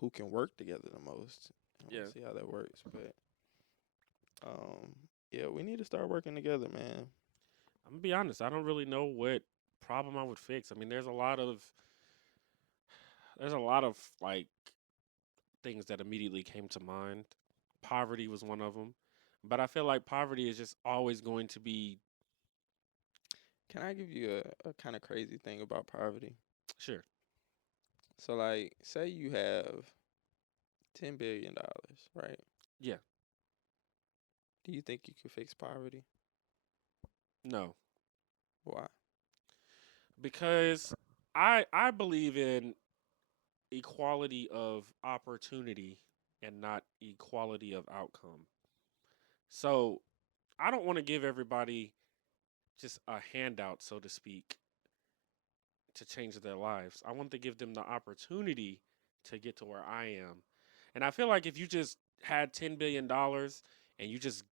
who can work together the most. And we'll Yeah. see how that works. But um, yeah, we need to start working together, man. I'm gonna be honest. I don't really know what problem I would fix. I mean, there's a lot of like things that immediately came to mind. Poverty was one of them, but I feel like poverty is just always going to be. Can I give you a kind of crazy thing about poverty? Sure. So, like, say you have $10 billion, right? Yeah. Do you think you could fix poverty? No, Why? because I believe in equality of opportunity and not equality of outcome. So I don't want to give everybody just a handout, so to speak, to change their lives. I want to give them the opportunity to get to where I am. And I feel like if you just had $10 billion and you just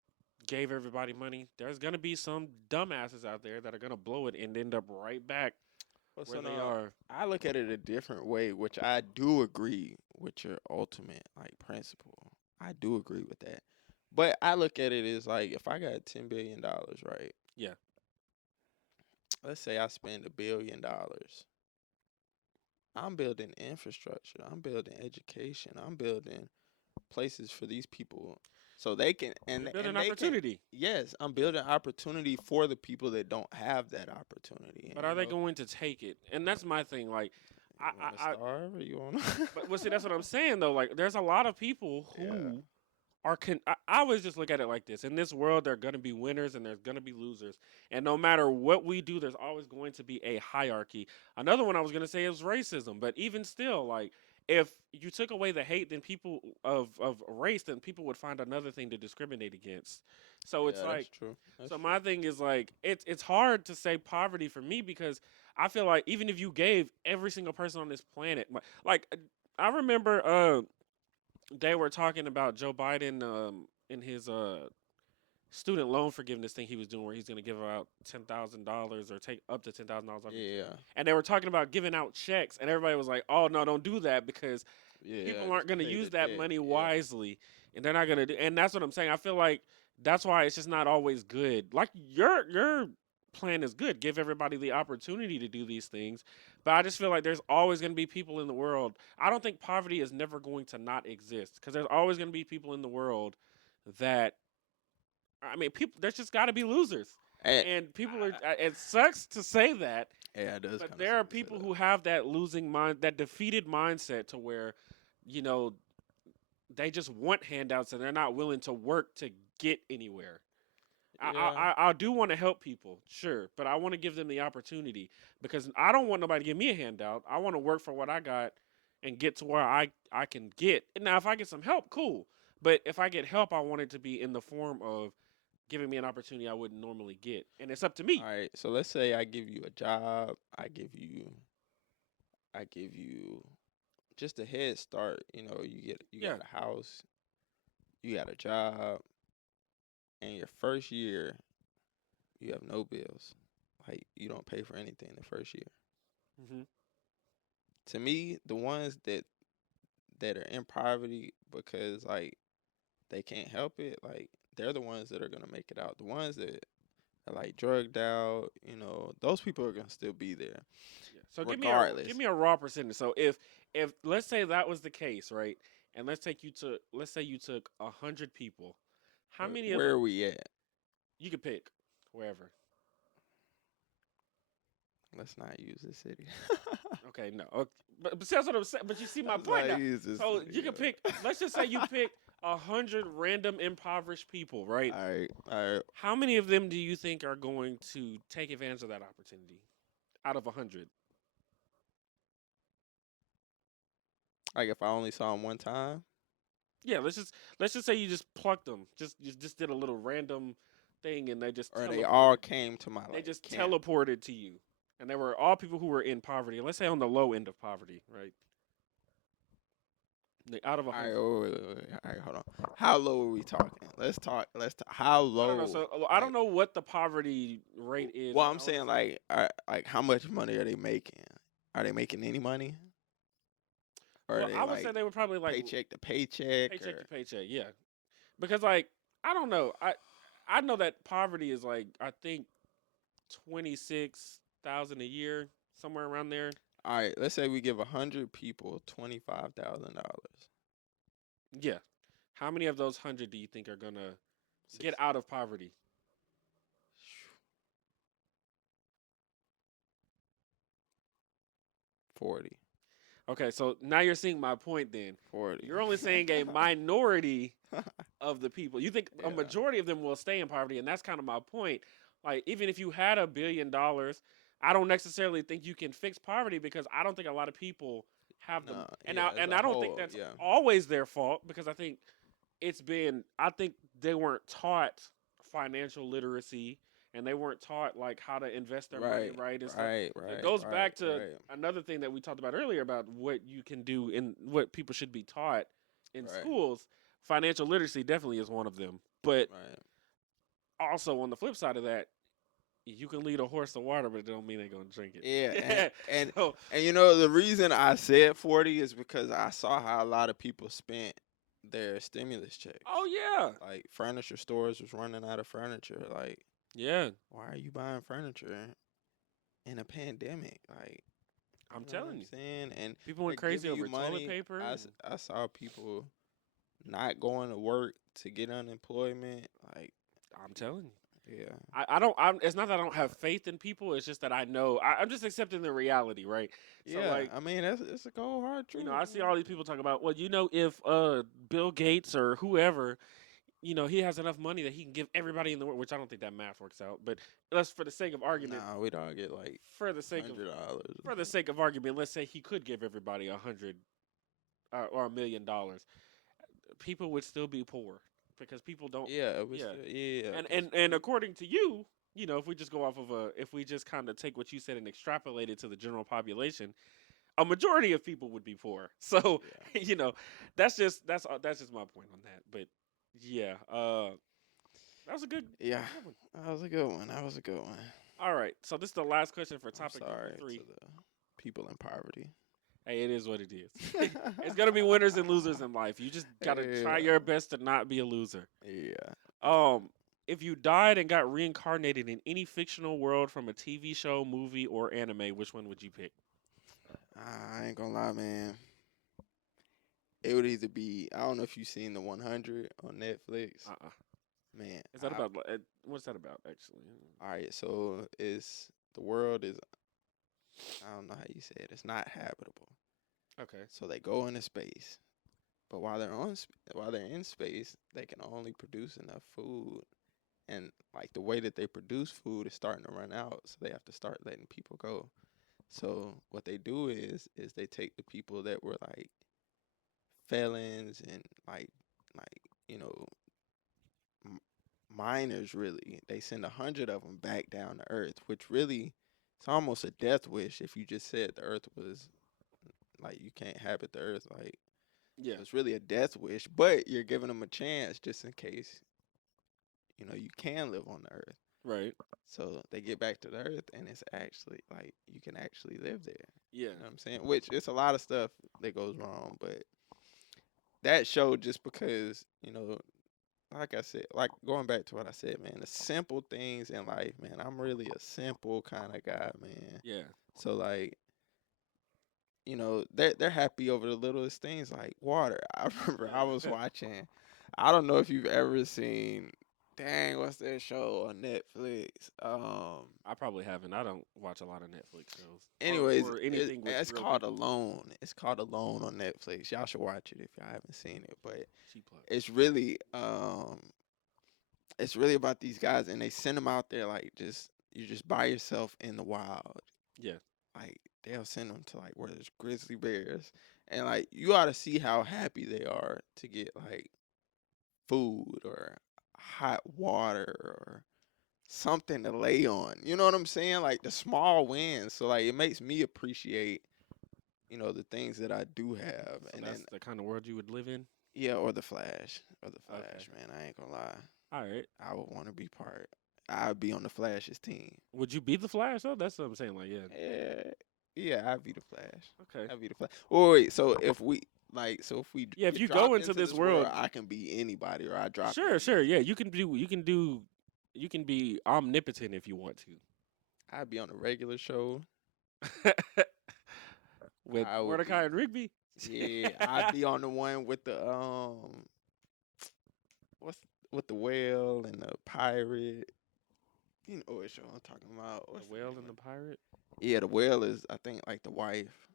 gave everybody money, there's gonna be some dumbasses out there that are gonna blow it and end up right back Well, where so they no, are. I look at it a different way, which I do agree with your ultimate like principle. I do agree with that. But I look at it as like if I got $10 billion, right? Yeah. Let's say I spend $1 billion. I'm building infrastructure. I'm building education. I'm building places for these people so they can You're building and they can opportunity. yes, I'm building opportunity for the people that don't have that opportunity. But And are they going to take it? And that's my thing. Like, I, you want to I starve or you want but well, see, that's what I'm saying though. Like, there's a lot of people yeah. who are. I always just look at it like this: in this world, there are going to be winners and there's going to be losers, and no matter what we do, there's always going to be a hierarchy. Another one I was going to say is racism, but even still, like if you took away the hate, then people of race, then people would find another thing to discriminate against. So it's Yeah, that's like, true. That's so true. my thing is like, it's hard to say poverty for me because I feel like even if you gave every single person on this planet, like I remember they were talking about Joe Biden in his student loan forgiveness thing he was doing, where he's going to give out $10,000 or take up to $10,000 off your check. Yeah, And they were talking about giving out checks, and everybody was like, "Oh no, don't do that because yeah. people aren't Just going to pay the use that debt. money Yeah, wisely, and they're not going to do." And that's what I'm saying. I feel like that's why it's just not always good. Like your plan is good, give everybody the opportunity to do these things, but I just feel like there's always going to be people in the world. I don't think poverty is never going to not exist because there's always going to be people in the world that, I mean, people. There's just got to be losers, and and people are. It sucks to say that, yeah, it does but kind of there suck are to say people that. who have that losing mind, that defeated mindset, to where, you know, they just want handouts and they're not willing to work to get anywhere. Yeah. I do want to help people, sure, but I want to give them the opportunity because I don't want nobody to give me a handout. I want to work for what I got and get to where I can get. And now, if I get some help, cool. But if I get help, I want it to be in the form of giving me an opportunity I wouldn't normally get, and it's up to All me. right. So let's say I give you a job. I give you just a head start. You Yeah. got a house. You got a job, and your first year you have no bills. Like you don't pay for anything the first year. Hmm. To me, the ones that are in poverty because like they can't help it, like they're the ones that are gonna make it out. The ones that are like drugged out, those people are gonna still be there Yeah. So give regardless. me a raw percentage. So if let's say that was the case, right? And let's say you took 100 people. How many of Where are we at? you could pick wherever? Let's not use this city. Okay, no. Okay. But see, that's what I'm saying. But you see my Let's point not now. use this So city. you can pick. Let's just say you pick 100 random impoverished people, right? All right. How many of them do you think are going to take advantage of that opportunity out of 100? Like if I only saw him one time, Yeah, let's just say you just plucked them. Just did a little random thing, and or they all teleported. came to my They like just camp. teleported to you, and they were all people who were in poverty. And let's say on the low end of poverty, right? Out of a All right, hundred. wait. All right, hold on. How low are we talking? Let's talk. Let's talk. How I don't know. low? So I don't Like, know what the poverty rate is. well, I'm I would saying say, like how much money are they making? Are they making any money? Or are well, they I would say like they were probably like paycheck to paycheck? paycheck to Or paycheck. Yeah, because like I don't know. I know that poverty is like, I think 26,000 a year, somewhere around there. all right, let's say we give 100 people $25,000. Yeah. How many of those 100 do you think are gonna get Six, out of poverty? 40, Okay, so now you're seeing my point. Then 40. you're only saying a minority of the people. You think a Yeah. majority of them will stay in poverty, and that's kind of my point. Like, even if you had $1 billion, I don't necessarily think you can fix poverty because I don't think a lot of people have them. No, And yeah, as a I don't think whole, that's yeah. always their fault because I think they weren't taught financial literacy, and they weren't taught like how to invest their money Right, right and stuff. right, It right, goes right, back to right, another thing that we talked about earlier about what you can do and what people should be taught in right, schools. Financial literacy definitely is one of them. But right. also on the flip side of that, you can lead a horse to water, but it don't mean they're gonna drink Yeah, it. So and the reason I said 40 is because I saw how a lot of people spent their stimulus checks. oh yeah. Like furniture stores was running out of furniture. Like, Yeah. why are you buying furniture in a pandemic? Like, I'm you know what telling I'm you. saying? And People they're went crazy giving you over toilet money. paper. I saw people not going to work to get unemployment. Like, I'm telling you. yeah, I don't. It's not that I don't have faith in people. It's just that I know. I'm just accepting the reality, right? So yeah. like, I mean, it's a cold hard truth, I see man. all these people talk about, well, if Bill Gates or whoever, he has enough money that he can give everybody in the world, which I don't think that math works out. But let's, for the sake of argument, Nah, we don't get like for the sake of $100. for the sake of argument, let's say he could give everybody or $1 million, people would still be poor because people don't. Yeah, it was Yeah, yeah, and according to you, if we just go off of if we just kind of take what you said and extrapolate it to the general population, a majority of people would be poor. So, yeah, that's just my point on that. But yeah, that was a good yeah. good one. That was a good one. That was a good one. All right, so this is the last question for I'm topic number sorry to three. the people in poverty. Hey, it is what it is. It's gonna be winners and losers in life. You just gotta try Yeah, your best to not be a loser. yeah. Um, if you died and got reincarnated in any fictional world from a TV show, movie, or anime, which one would you pick? I ain't gonna lie, man. It would either be I don't know if you've seen the 100 on Netflix. Uh-uh. Man, Is that about? What's that about? Actually, all right. So it's the world is I don't know how you say it. It's not habitable. okay. So they go into space, but while they're in space, they can only produce enough food, and like the way that they produce food is starting to run out, so they have to start letting people go. So what they do is they take the people that were like felons and like you know m- minors really. They send 100 of them back down to Earth, which really it's almost a death wish if you just said the Earth was like you can't habit the Earth like. Yeah. So it's really a death wish, but you're giving them a chance just in case you can live on the Earth. Right. So they get back to the Earth, and it's actually like you can actually live there. Yeah. You know what I'm saying? Which it's a lot of stuff that goes wrong, but that show just because like I said, like going back to what I said, man, the simple things in life, man. I'm really a simple kind of guy, man. Yeah. So like, they're happy over the littlest things like water. I remember I was watching. I don't know if you've ever seen. Dang, what's that show on Netflix? I probably haven't. I don't watch a lot of Netflix shows Anyways, or anything with it's real called people. Alone. It's called Alone on Netflix. Y'all should watch it if y'all haven't seen it. But Cheap plug. it's really about these guys, and they send them out there like just you're just by yourself in the wild. Yeah. Like they'll send them to like where there's grizzly bears, and like you ought to see how happy they are to get like food or hot water or something to lay on. You know what I'm saying? Like the small wins. So like it makes me appreciate the things that I do have, So and that's then the kind of world you would live in. yeah, or the Flash, Okay. man. I ain't gonna lie. All right. I would want to be part. I'd be on the Flash's team. Would you be the Flash though? That's what I'm saying. Like, yeah. Yeah, yeah, I'd be the Flash. Okay. I'd be the Flash. Oh wait, so if we Yeah. If get you go dropped into into this this world, world, I can be anybody, or I drop sure, into sure. you. Yeah. You can be omnipotent if you want I'd be on a regular show. to. With I would Mordecai be. and Rigby. Yeah, I'd be on the one with the what's with the whale and the pirate. You know what show I'm talking about? The What's the whale name and of the pirate. it? Yeah, the whale is I think like the wife.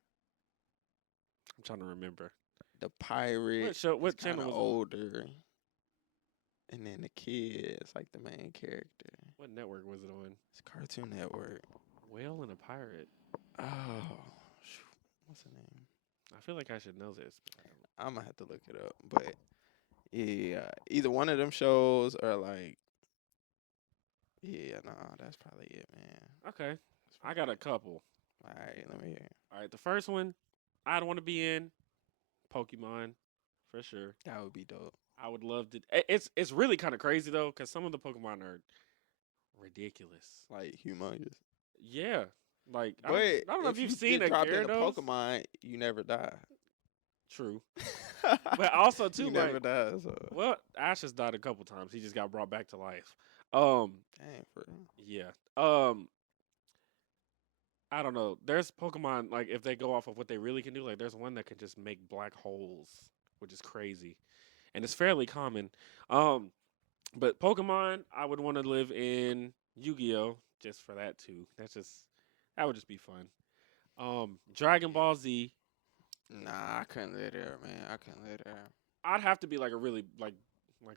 I'm trying to remember. The pirate What show? is What kind channel of was it on? older, and then the kid is like the main character. What network was it on? It's Cartoon Network. Whale and a pirate. Oh, shoot. What's the name? I feel like I should know this, but I don't. I'm gonna have to look it up. But yeah, either one of them shows or like, yeah, nah, that's probably it, man. Okay, I got a couple. All right, let me hear. All right, the first one I'd want to be in Pokemon for sure. That would be dope. I would love to. It's really kind of crazy though, because some of the Pokemon are ridiculous. Like humongous. Yeah, like But I don't know if if you've you seen get a dropped in a Gyarados. Pokemon, you never die. True, but also too you like never die. So well, Ash has died a couple times. He just got brought back to life. Um, dang, for real. yeah. I don't know. There's Pokemon like if they go off of what they really can do. Like there's one that can just make black holes, which is crazy, and it's fairly common. Um, but Pokemon, I would want to live in Yu-Gi-Oh just for that too. That would just be fun. Dragon Ball Z, Nah, I couldn't live there, man. I couldn't live there. I'd have to be like a really like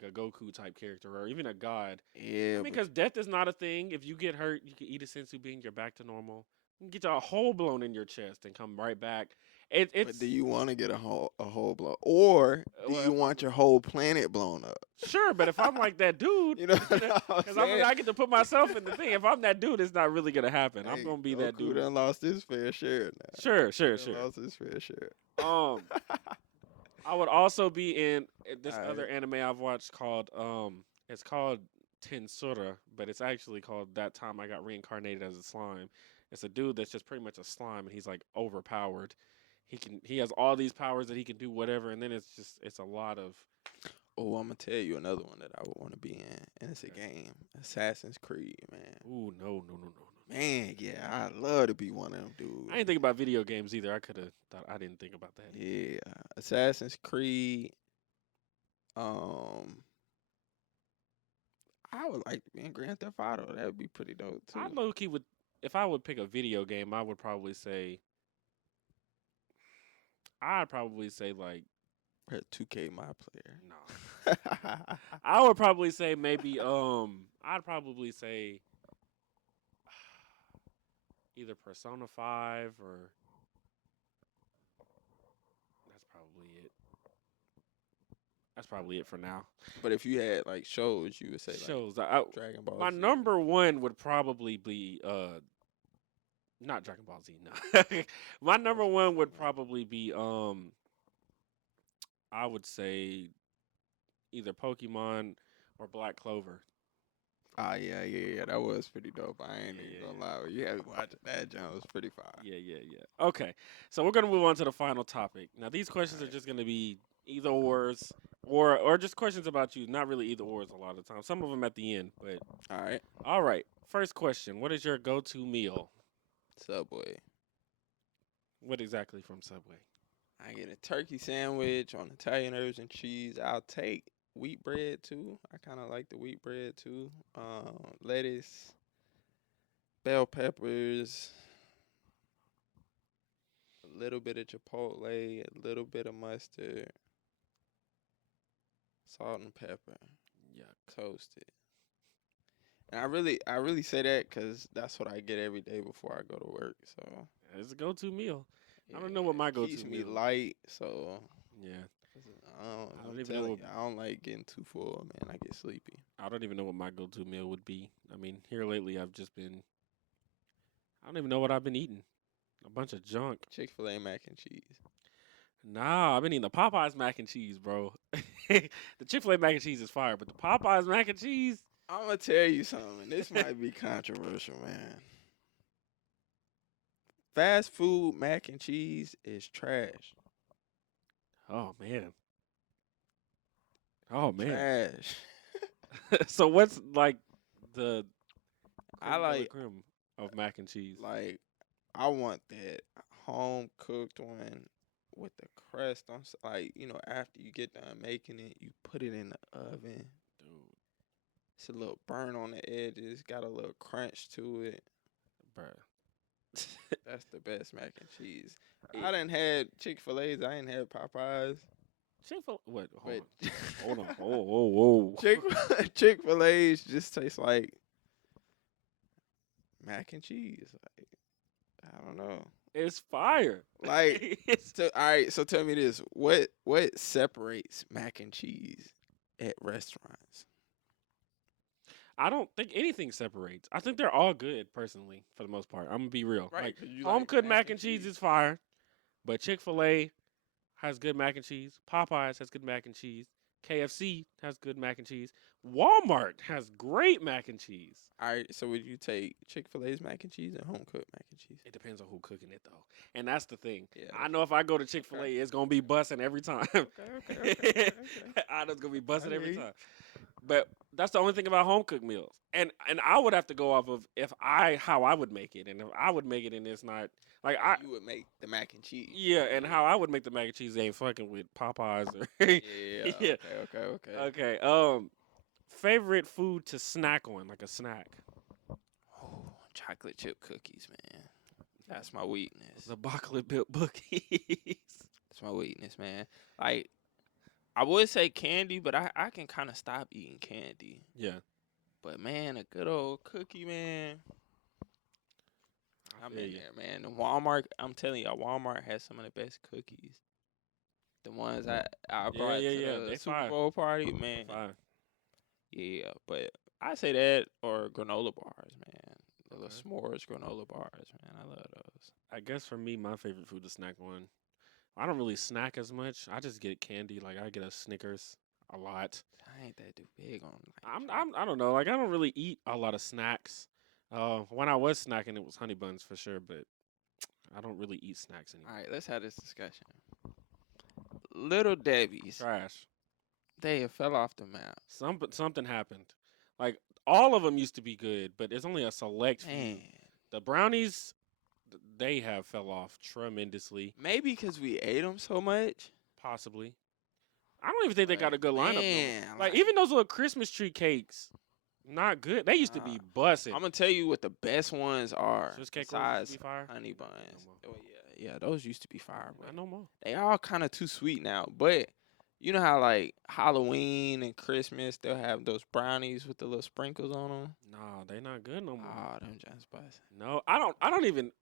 a Goku type character or even a god. I Yeah, mean, but because death is not a thing. If you get hurt, you can eat a sensu bean, you're back to normal. You can get a hole blown in your chest and come right back. But do you want to get a whole blow, or do well, you want your whole planet blown up? sure, but if I'm like that dude, You know what I'm because saying? I get to put myself in the thing. If I'm that dude, it's not really gonna happen. I'm Hey, gonna be that Goku dude. done lost his fair share now. Sure, He sure, done sure. lost his fair share. Um, I would also be in this All other right. anime I've watched called it's called Tensura, but it's actually called That Time I Got Reincarnated as a Slime. It's a dude that's just pretty much a slime, and he's like overpowered. He has all these powers that he can do whatever, and then it's a lot of Oh, I'm gonna tell you another one that I would want to be in, and it's a game, Assassin's Creed, man. ooh no. Man, yeah, I'd love to be one of them dudes. I didn't think about video games either. I could have thought I didn't think about that. Yeah, Assassin's Creed. Um, I would like to be in Grand Theft Auto. That would be pretty dope too. I low key would if I would pick a video game, I would probably say I'd probably say like 2K my no. player. I would probably say maybe I'd probably say either Persona 5 or that's probably it. That's probably it for now. But if you had like shows, you would say like Shows. Dragon Ball. My Z. number one would probably be not Dragon Ball Z, no. My number one would probably be I would say either Pokemon or Black Clover. Ah, yeah. That was pretty dope. I ain't even Yeah. gonna lie. You had me watching that. John was pretty fire. Yeah. Okay, so we're gonna move on to the final topic. Now these questions are Alright. just gonna be either ors or just questions about you. Not really either ors a lot of times. Some of them at the end, but All right. all right. First question: what is your go-to meal? Subway. What exactly from Subway? I get a turkey sandwich on Italian herbs and cheese. I'll take wheat bread too. I kind of like the wheat bread too. Lettuce, bell peppers, a little bit of chipotle, a little bit of mustard, salt and pepper. Yuck. Toasted. And I really say that because that's what I get every day before I go to work. So It's a go-to meal. I don't yeah, know what my it go-to keeps me meal is. light. So Yeah, I don't I'm even know telling what- you, I don't like getting too full, man. I get sleepy. I don't even know what my go-to meal would be. I mean, here lately I've just been. I don't even know what I've been eating. A bunch of junk. Chick-fil-A mac and cheese. Nah, I've been eating the Popeyes mac and cheese, bro. The Chick-fil-A mac and cheese is fire, but the Popeyes mac and cheese. I'm gonna tell you something. This might be controversial, man. Fast food mac and cheese is trash. Oh man. Oh man. Trash. So what's like the I creme de la like creme of mac and cheese? I want that home cooked one with the crust on. Like after you get done making it, you put it in the oven. Dude, It's a little burn on the edges. Got a little crunch to it. bruh. That's the best mac and cheese. I done had Chick-fil-A's. I ain't had Popeyes. Chick-fil what? Hold But on. Hold on. Whoa. Chick-fil-A's just taste like mac and cheese. Like I don't know. It's fire. Like It's all right. So tell me this: what separates mac and cheese at restaurants? I don't think anything separates. I think they're all good, personally, for the most part. I'm gonna be real. Like 'cause you home like cooked mac and cheese is fire, but Chick-fil-A has good mac and cheese. Popeyes has good mac and cheese. KFC has good mac and cheese. Walmart has great mac and cheese. All right. So would you take Chick-fil-A's mac and cheese and home cooked mac and cheese? It depends on who cooking it though, and that's the thing. Yeah. I know if I go to Chick-fil-A, it's gonna be busting every time. Okay. I know it's gonna be busting I every hear you. time. But that's the only thing about home cooked meals, and I would have to go off of how I would make it, and if I would make it, and it's not like You would make the mac and cheese. yeah, and how I would make the mac and cheese ain't fucking with Popeyes or Yeah. Yeah. Okay. Okay. Favorite food to snack on, like a snack. Oh, chocolate chip cookies, man. That's my weakness. The chocolate built cookies. That's my weakness, man. Like, I would say candy, but I can kind of stop eating candy. Yeah, But man, a good old cookie, man. I'm feel in you. there, man. And Walmart, I'm telling y'all, Walmart has some of the best cookies. The ones I Yeah, brought yeah, to yeah. the They Super fire. Bowl party, They man. fire. Yeah, but I say that or granola bars, man. The little Okay. s'mores granola bars, man. I love those. I guess for me, my favorite food to snack on. I don't really snack as much. I just get candy. Like I get a Snickers a lot. I ain't that too big on like I don't know. Like I don't really eat a lot of snacks. When I was snacking, it was honey buns for sure, but I don't really eat snacks All anymore. right, let's have this discussion. Little Debbie's, Trash. they have fell off the map. Something happened. Like all of them used to be good, but there's only a select few. Man, The brownies, they have fell off tremendously. maybe because we ate them so much. Possibly. I don't even think they got But a good lineup no more. man, Like even those little Christmas tree cakes, not good. They used to be busted. I'm gonna tell you what the best ones are. Swiss cake rolls used to Besides be fire. honey No buns. more. Oh yeah, those used to be fire, but Not no more. they all kind of too sweet now. But you know how like Halloween and Christmas they'll have those brownies with the little sprinkles on them. Nah, they not good no more. Oh, them just busting. No, I don't. I don't even.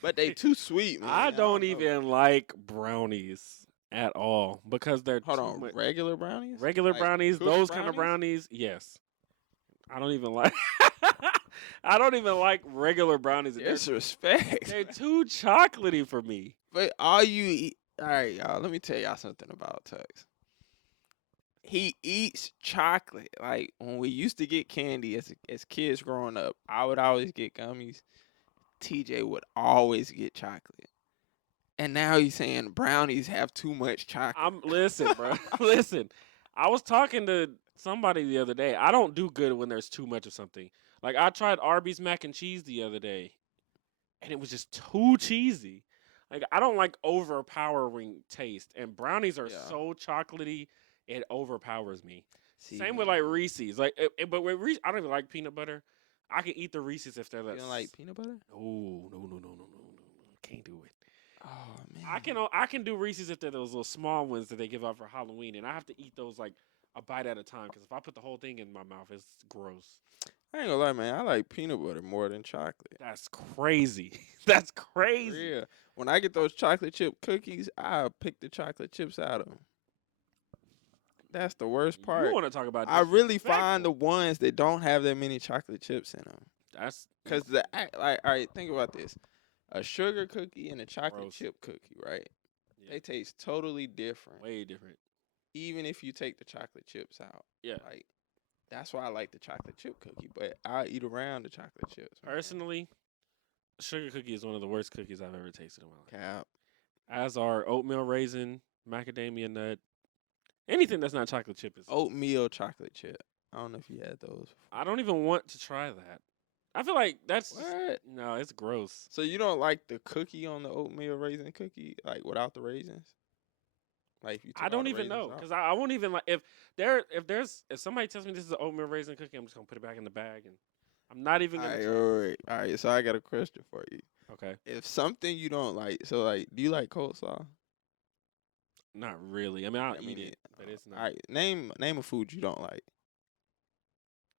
But they too sweet, man. I don't know. even like brownies at all because they're Hold too on, much. regular brownies. Regular Like brownies, cooked those kind of brownies, yes. I don't even like. I don't even like regular brownies. Disrespect. They're too chocolatey for me. But all you eat. All right, y'all. Let me tell y'all something about Tux. He eats chocolate. Like when we used to get candy as kids growing up, I would always get gummies. TJ would always get chocolate. And now he's saying brownies have too much chocolate. Listen, bro. Listen. I was talking to somebody the other day. I don't do good when there's too much of something. Like I tried Arby's mac and cheese the other day, and it was just too cheesy. Like I don't like overpowering taste, and brownies are Yeah. so chocolatey, it overpowers me. See, Same with like Reese's. Like, but with Reese, I don't even like peanut butter. I can eat the Reese's if they're you that. don't like peanut butter? No. Can't do it. Oh man. I can do Reese's if they're those little small ones that they give out for Halloween, and I have to eat those like a bite at a time because if I put the whole thing in my mouth, it's gross. I ain't gonna lie, man. I like peanut butter more than chocolate. That's crazy. That's For crazy. real. When I get those chocolate chip cookies, I pick the chocolate chips out of them. That's the worst part. You want to talk about? I really disrespectful. find the ones that don't have that many chocolate chips in them. That's Cause all right, think about this: a sugar cookie and a chocolate Gross. chip cookie, right? yeah, They taste totally different, way different. even if you take the chocolate chips out. Yeah. Like that's why I like the chocolate chip cookie, but I eat around the chocolate chips. man. Personally, sugar cookie is one of the worst cookies I've ever tasted in my life. Cap. As are oatmeal raisin, macadamia nut, anything that's not chocolate chip is. Oatmeal chocolate chip. I don't know if you had those. I don't even want to try that. I feel like that's What? no, it's gross. So you don't like the cookie on the oatmeal raisin cookie, like without the raisins? Like if you took I all don't the even know raisins out? because I won't even like if somebody tells me this is an oatmeal raisin cookie, I'm just gonna put it back in the bag and I'm not even All gonna. right, all right. So I got a question for you. Okay, If something you don't like, so like, do you like coleslaw? not really. I mean, I'll I eat mean, it, but it's not. All right, name a food you don't like.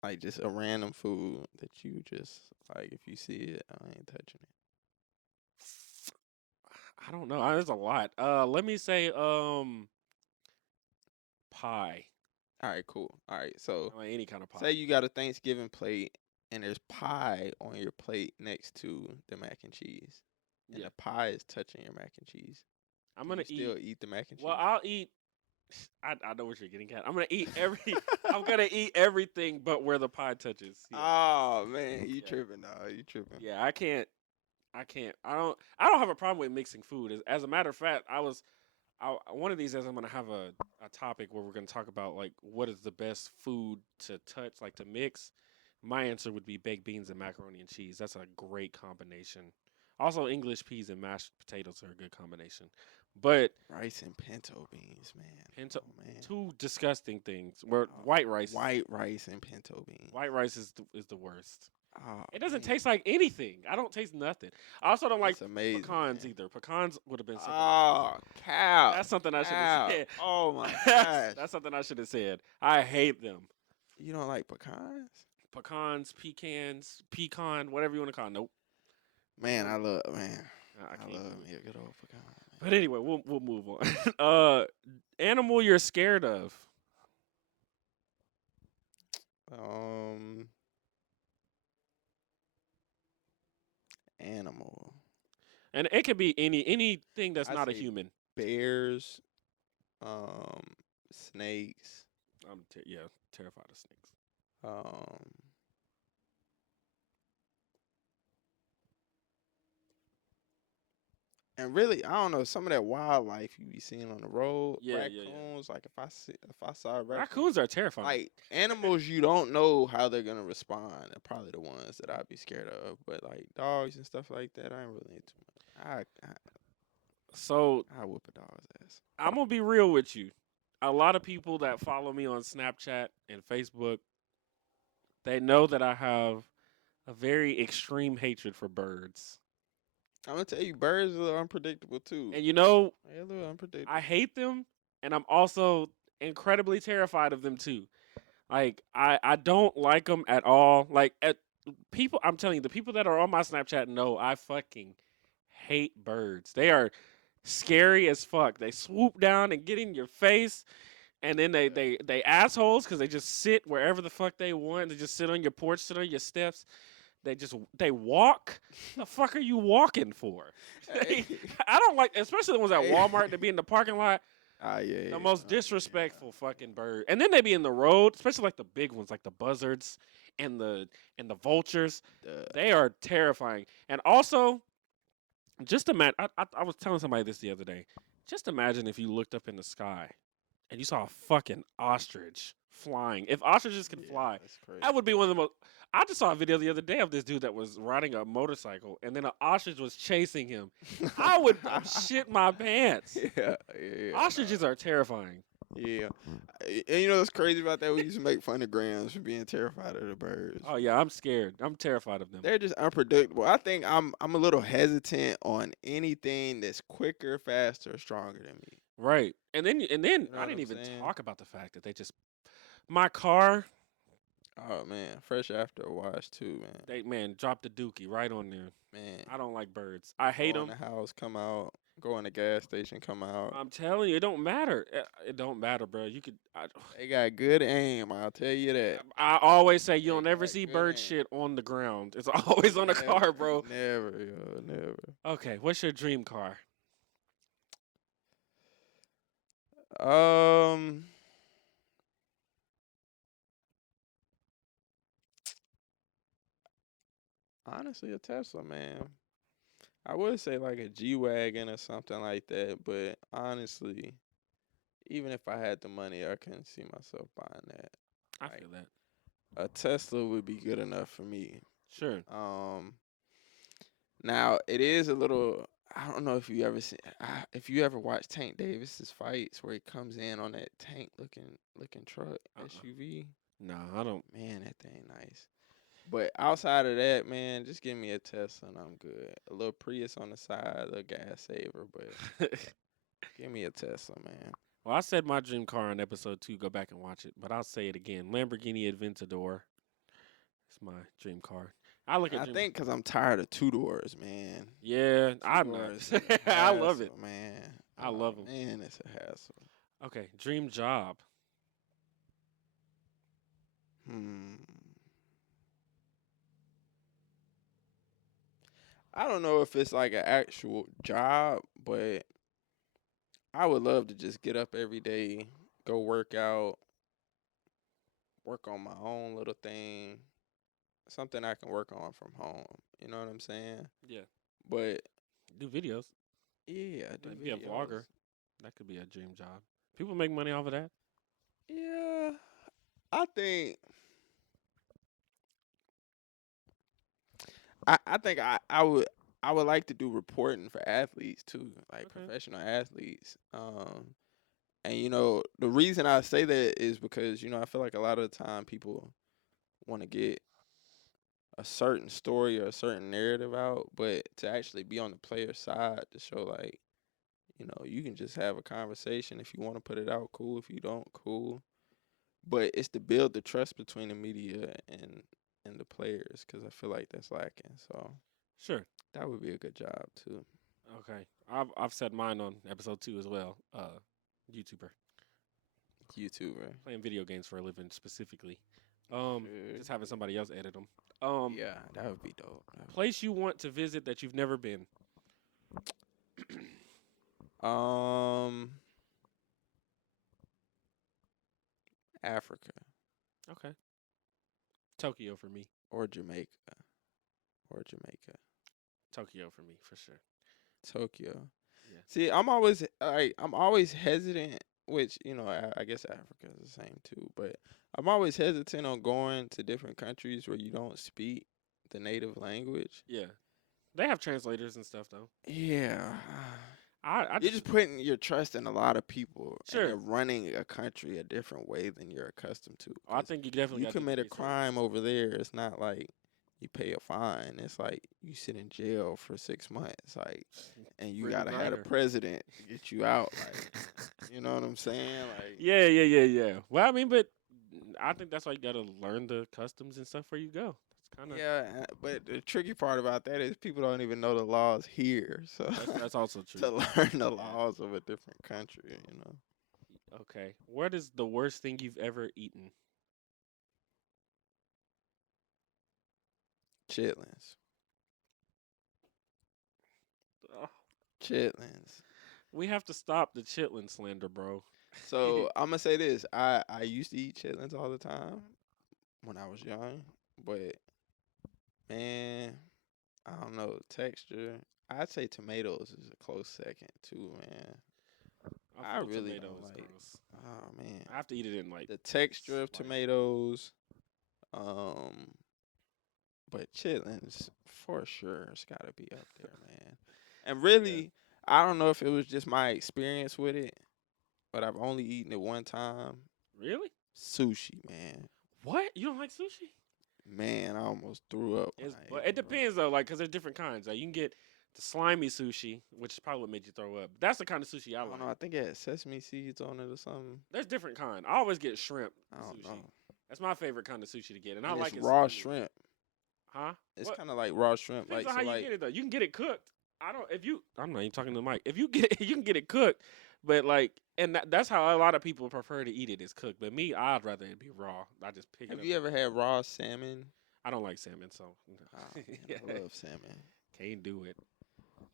Like just a random food that you just like. If you see it, I ain't touching it. I don't know. There's a lot. Let me say pie. All right, cool. All right, so Like any kind of pie. say you got a Thanksgiving plate and there's pie on your plate next to the mac and cheese, and Yeah. the pie is touching your mac and cheese. I'm Do gonna you still eat the mac and cheese. Well, I'll eat. I know what you're getting at. I'm gonna eat I'm gonna eat everything but where the pie touches. Yeah. Oh man, you Yeah. tripping, dog? You tripping? Yeah, I can't. I don't have a problem with mixing food. As a matter of fact, one of these days I'm gonna have a topic where we're gonna talk about like what is the best food to touch, like to mix. My answer would be baked beans and macaroni and cheese. That's a great combination. Also, English peas and mashed potatoes are a good combination. But Rice and pinto beans, man. pinto, Oh, man. two disgusting things. Where Oh, white rice, White rice and pinto beans. white rice is the worst. Oh, It doesn't man. taste like anything. I don't taste nothing. I also don't like That's amazing, pecans man. either. Pecans would have been something. Oh, cow. That's something I should cow. have said. Oh my That's gosh. something I should have said. I hate them. You don't like pecans? Pecans, pecans, pecan, whatever you want to call it. Nope. Man, Um, I I can't love do it. me a good old pecan. But anyway, we'll move on. Animal you're scared of. Man. Animal. And it could be anything that's I not a say human. bears, um, snakes, Yeah, terrified of snakes. um, and really, I don't know, some of that wildlife you be seeing on the road, Yeah. raccoons. Like if I saw a raccoon, Raccoons are terrifying. like animals, you don't know how they're gonna respond. They're probably the ones that I'd be scared of. But like dogs and stuff like that, I ain't really into much. So I whoop a dog's ass. I'm gonna be real with you. A lot of people that follow me on Snapchat and Facebook, they know that I have a very extreme hatred for birds. I'm gonna tell you, birds are unpredictable too. And you know, They're a little unpredictable. I hate them, and I'm also incredibly terrified of them too. Like I don't like them at all. Like at people, I'm telling you, the people that are on my Snapchat know I fucking hate birds. They are scary as fuck. They swoop down and get in your face, and then they assholes because they just sit wherever the fuck they want. They just sit on your porch, sit on your steps. They walk. The fuck are you walking for? Hey. I don't like, especially the ones at Hey. Walmart that be in the parking lot. Ah, yeah. The most disrespectful fucking bird. And then they be in the road, especially like the big ones, like the buzzards and the vultures. They are terrifying. And also, just imagine. I was telling somebody this the other day. Just imagine if you looked up in the sky and you saw a fucking ostrich flying. If ostriches can fly, That's crazy. that would be one of the most. I just saw a video the other day of this dude that was riding a motorcycle, and then an ostrich was chasing him. I would shit my pants. Yeah. Ostriches are terrifying. Yeah. And you know what's crazy about that? We used to make fun of Grams for being terrified of the birds. Oh yeah, I'm scared. I'm terrified of them. They're just unpredictable. I think I'm a little hesitant on anything that's quicker, faster, stronger than me. Right. And then know I what didn't I'm even saying? talk about the fact that they just my car, Oh man, fresh after a wash too, man. they dropped the dookie right on there. Man, I don't like birds. I hate go in them. the house, come out. Go in the gas station, come out. I'm telling you, it don't matter. It don't matter, bro. You could. They got good aim. I'll tell you that. I always say you They don't ever got see good bird aim. shit on the ground. It's always on the car, bro. Never, yo, never. Okay, what's your dream car? Um, honestly, a Tesla, man. I would say like a G wagon or something like that, but honestly, even if I had the money, I couldn't see myself buying that. I Like feel that. a Tesla would be good enough for me. Sure. Now it is a little. I don't know if you ever seen, if you ever watched Tank Davis's fights where he comes in on that tank looking truck SUV. No, I don't. Man, that thing nice. But outside of that, man, just give me a Tesla and I'm good. A little Prius on the side, a little gas saver, but give me a Tesla, man. Well, I said my dream car on episode 2. Go back and watch it. But I'll say it again. Lamborghini Aventador. It's my dream car. I look at I dream. think because I'm tired of two doors, man. Yeah, I'm not. Two-doors is a I love it. hassle, man. I love 'em. Man, it's a hassle. Okay, dream job. I don't know if it's like an actual job, but I would love to just get up every day, go work out, work on my own little thing, something I can work on from home. You know what I'm saying? Yeah. But Do videos. yeah, I do Be a videos. vlogger. That could be a dream job. People make money off of that. Yeah, I think I would like to do reporting for athletes too, like Okay. professional athletes. And you know, the reason I say that is because, you know, I feel like a lot of the time people want to get a certain story or a certain narrative out, but to actually be on the player side to show like, you know, you can just have a conversation. If you want to put it out, cool. If you don't, cool. But it's to build the trust between the media and the players, because I feel like that's lacking. So Sure. That would be a good job too. Okay. I've said mine on episode 2 as well. YouTuber. YouTuber. Playing video games for a living specifically. Sure. Just having somebody else edit them. Yeah, that would be dope. Place you want to visit that you've never been. Africa Okay. Tokyo for me. or Jamaica. Or Jamaica. Tokyo for me for sure. Tokyo. Yeah. See, I'm always hesitant, which, I guess Africa is the same too, but I'm always hesitant on going to different countries where you don't speak the native language. Yeah. They have translators and stuff though. Yeah. I You're just putting your trust in a lot of people. Sure. And they're running a country a different way than you're accustomed to. I think you definitely You gotta do commit a research. crime over there, it's not like you pay a fine. It's like you sit in jail for 6 months, like, and you Brittany gotta have a Griner. president to get you out. Like, you know what I'm saying? Like, Yeah. Well, I mean, but I think that's why you gotta learn the customs and stuff where you go. That's kind of yeah. But the tricky part about that is people don't even know the laws here. So that's also to true. learn the laws of a different country, Okay. What is the worst thing you've ever eaten? chitlins, Ugh. chitlins. We have to stop the chitlin slander, bro. So I'm gonna say this: I used to eat chitlins all the time when I was young, but man, I don't know texture. I'd say tomatoes is a close second too, man. I feel really tomato don't is like- gross. Oh man, I have to eat it in like the texture of slice. tomatoes, but chitlins for sure it's gotta be up there, man. And really, I don't know if it was just my experience with it, but I've only eaten it one time. Really? Sushi, man. What? You don't like sushi? Man, I almost threw up. when It's, I but ate it depends though, like, cause there's different kinds. Like, you can get the slimy sushi, which is probably what made you throw up. That's the kind of sushi I I like. don't know. I think it had sesame seeds on it or something. There's different kind. I always get shrimp I don't sushi. know. That's my favorite kind of sushi to get, and I And like it's it raw slimy. shrimp. Huh? It's What? kind of like raw shrimp. Depends Like on how so, you like get it though. You can get it cooked. I'm not even talking to the mic. If you get it, you can get it cooked, but like, and that's how a lot of people prefer to eat it is cooked. But me, I'd rather it be raw. I just pick it have up. you ever had raw salmon? I don't like salmon, so Oh, man, I love salmon. can't do it.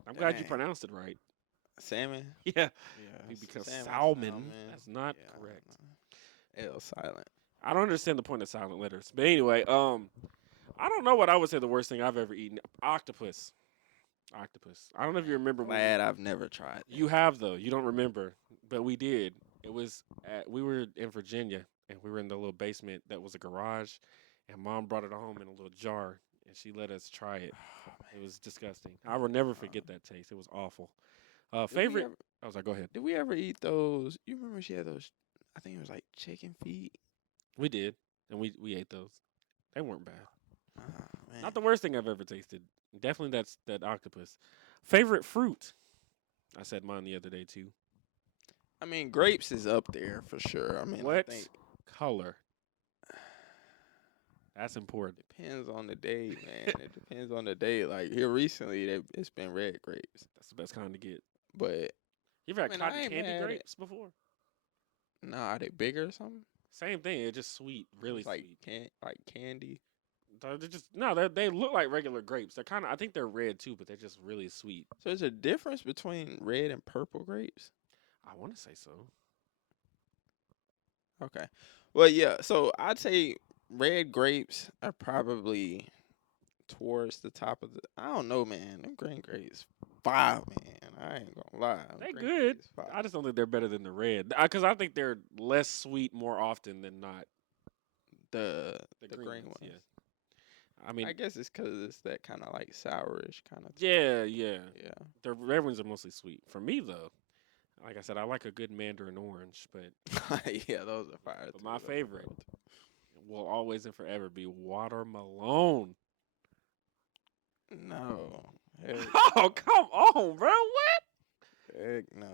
I'm glad you Dang. pronounced it right. Salmon? Yeah, Yeah. because salmon, salmon, that's not Yeah, I correct. don't know. L silent. I don't understand the point of silent letters. But anyway, I don't know what I would say the worst thing I've ever eaten. Octopus. I don't know if you remember when Glad I've never tried. you have though. You don't remember, but we did. It was we were in Virginia and we were in the little basement that was a garage, and Mom brought it home in a little jar and she let us try it. It was disgusting. I will never forget that taste. It was awful. Favorite? I was like, go ahead. Did we ever eat those? You remember she had those? I think it was like chicken feet. We did, and we ate those. They weren't bad. Oh, man. Not the worst thing I've ever tasted. Definitely that's that octopus. Favorite fruit? I said mine the other day too. I mean, grapes is up there for sure. I mean, What I think color? That's important. depends on the day, man. It depends on the day. Like here recently, it's been red grapes, That's the best kind to get. but You ever had I mean, I cotton ain't candy mad at- grapes before? nah, are they bigger or something? Same thing. It's just sweet, really It's like sweet. like candy. They're just no. They look like regular grapes. They're kind of. I think they're red too, but they're just really sweet. So there's a difference between red and purple grapes. I want to say so. Okay. Well, yeah. So I'd say red grapes are probably towards the top of the. I don't know, man. Them green grapes, fire, man. I ain't gonna lie. Them They green good. grapes fire. I just don't think they're better than the red. Because I think they're less sweet more often than not. the The green ones. Yeah. I mean, I guess it's because it's that kind of like sourish kind of. yeah. Yeah. The red ones are mostly sweet. For me though, like I said, I like a good mandarin orange, but Yeah, those are fire. But too. my Those are favorite fire too. will always and forever be watermelon. No. Heck, Oh, come on, bro. What? heck no.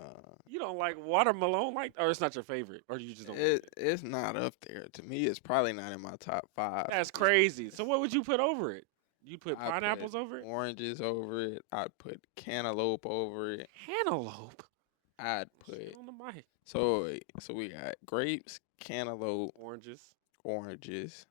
You don't like watermelon or it's not your favorite, or you just don't like it? It's not up there. To me, it's probably not in my top 5. That's crazy. So what would you put over it? You put I pineapples put over it? oranges over it. I'd put cantaloupe over it. Cantaloupe. I'd Shit put on the mic. so we got grapes, cantaloupe, Oranges. oranges.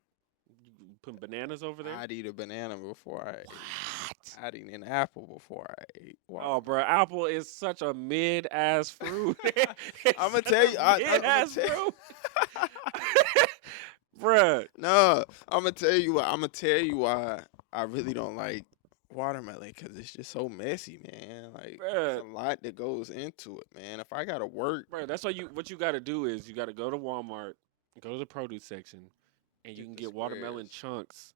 You put bananas over there? I'd eat a banana before I ate. What? I'd eat an apple before I ate. Oh, bro, apple is such a mid-ass fruit. I'm gonna tell you. I'm gonna mid-ass tell. fruit. Bruh. No, I'm gonna tell you why. I'm gonna tell you why I really don't like watermelon because it's just so messy, man. Like there's Bruh. a lot that goes into it, man. If I gotta work, Bro, that's why what you got to do is you got to go to Walmart, go to the produce section, and you Get can the get watermelon squares. chunks.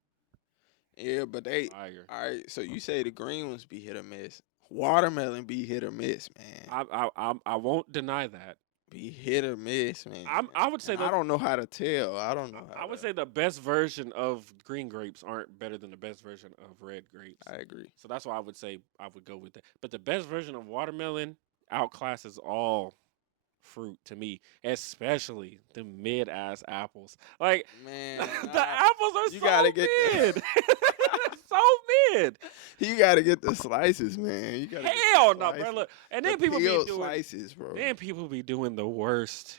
Yeah, but they. Fire. All right, so you say the green ones be hit or miss. Watermelon be hit or miss, man. I won't deny that. Be hit or miss, man. I would say And I don't know how to tell. I don't know. I would say the best version of green grapes aren't better than the best version of red grapes. I agree. So that's why I would say I would go with that. But the best version of watermelon outclasses all fruit to me, especially the mid-ass apples. Like Man, the apples are you so gotta get mid. So mid. you gotta get the slices, man. You gotta get the Hell no, bro. slices. Look, and The then people be peeled doing slices, bro. then people be doing the worst,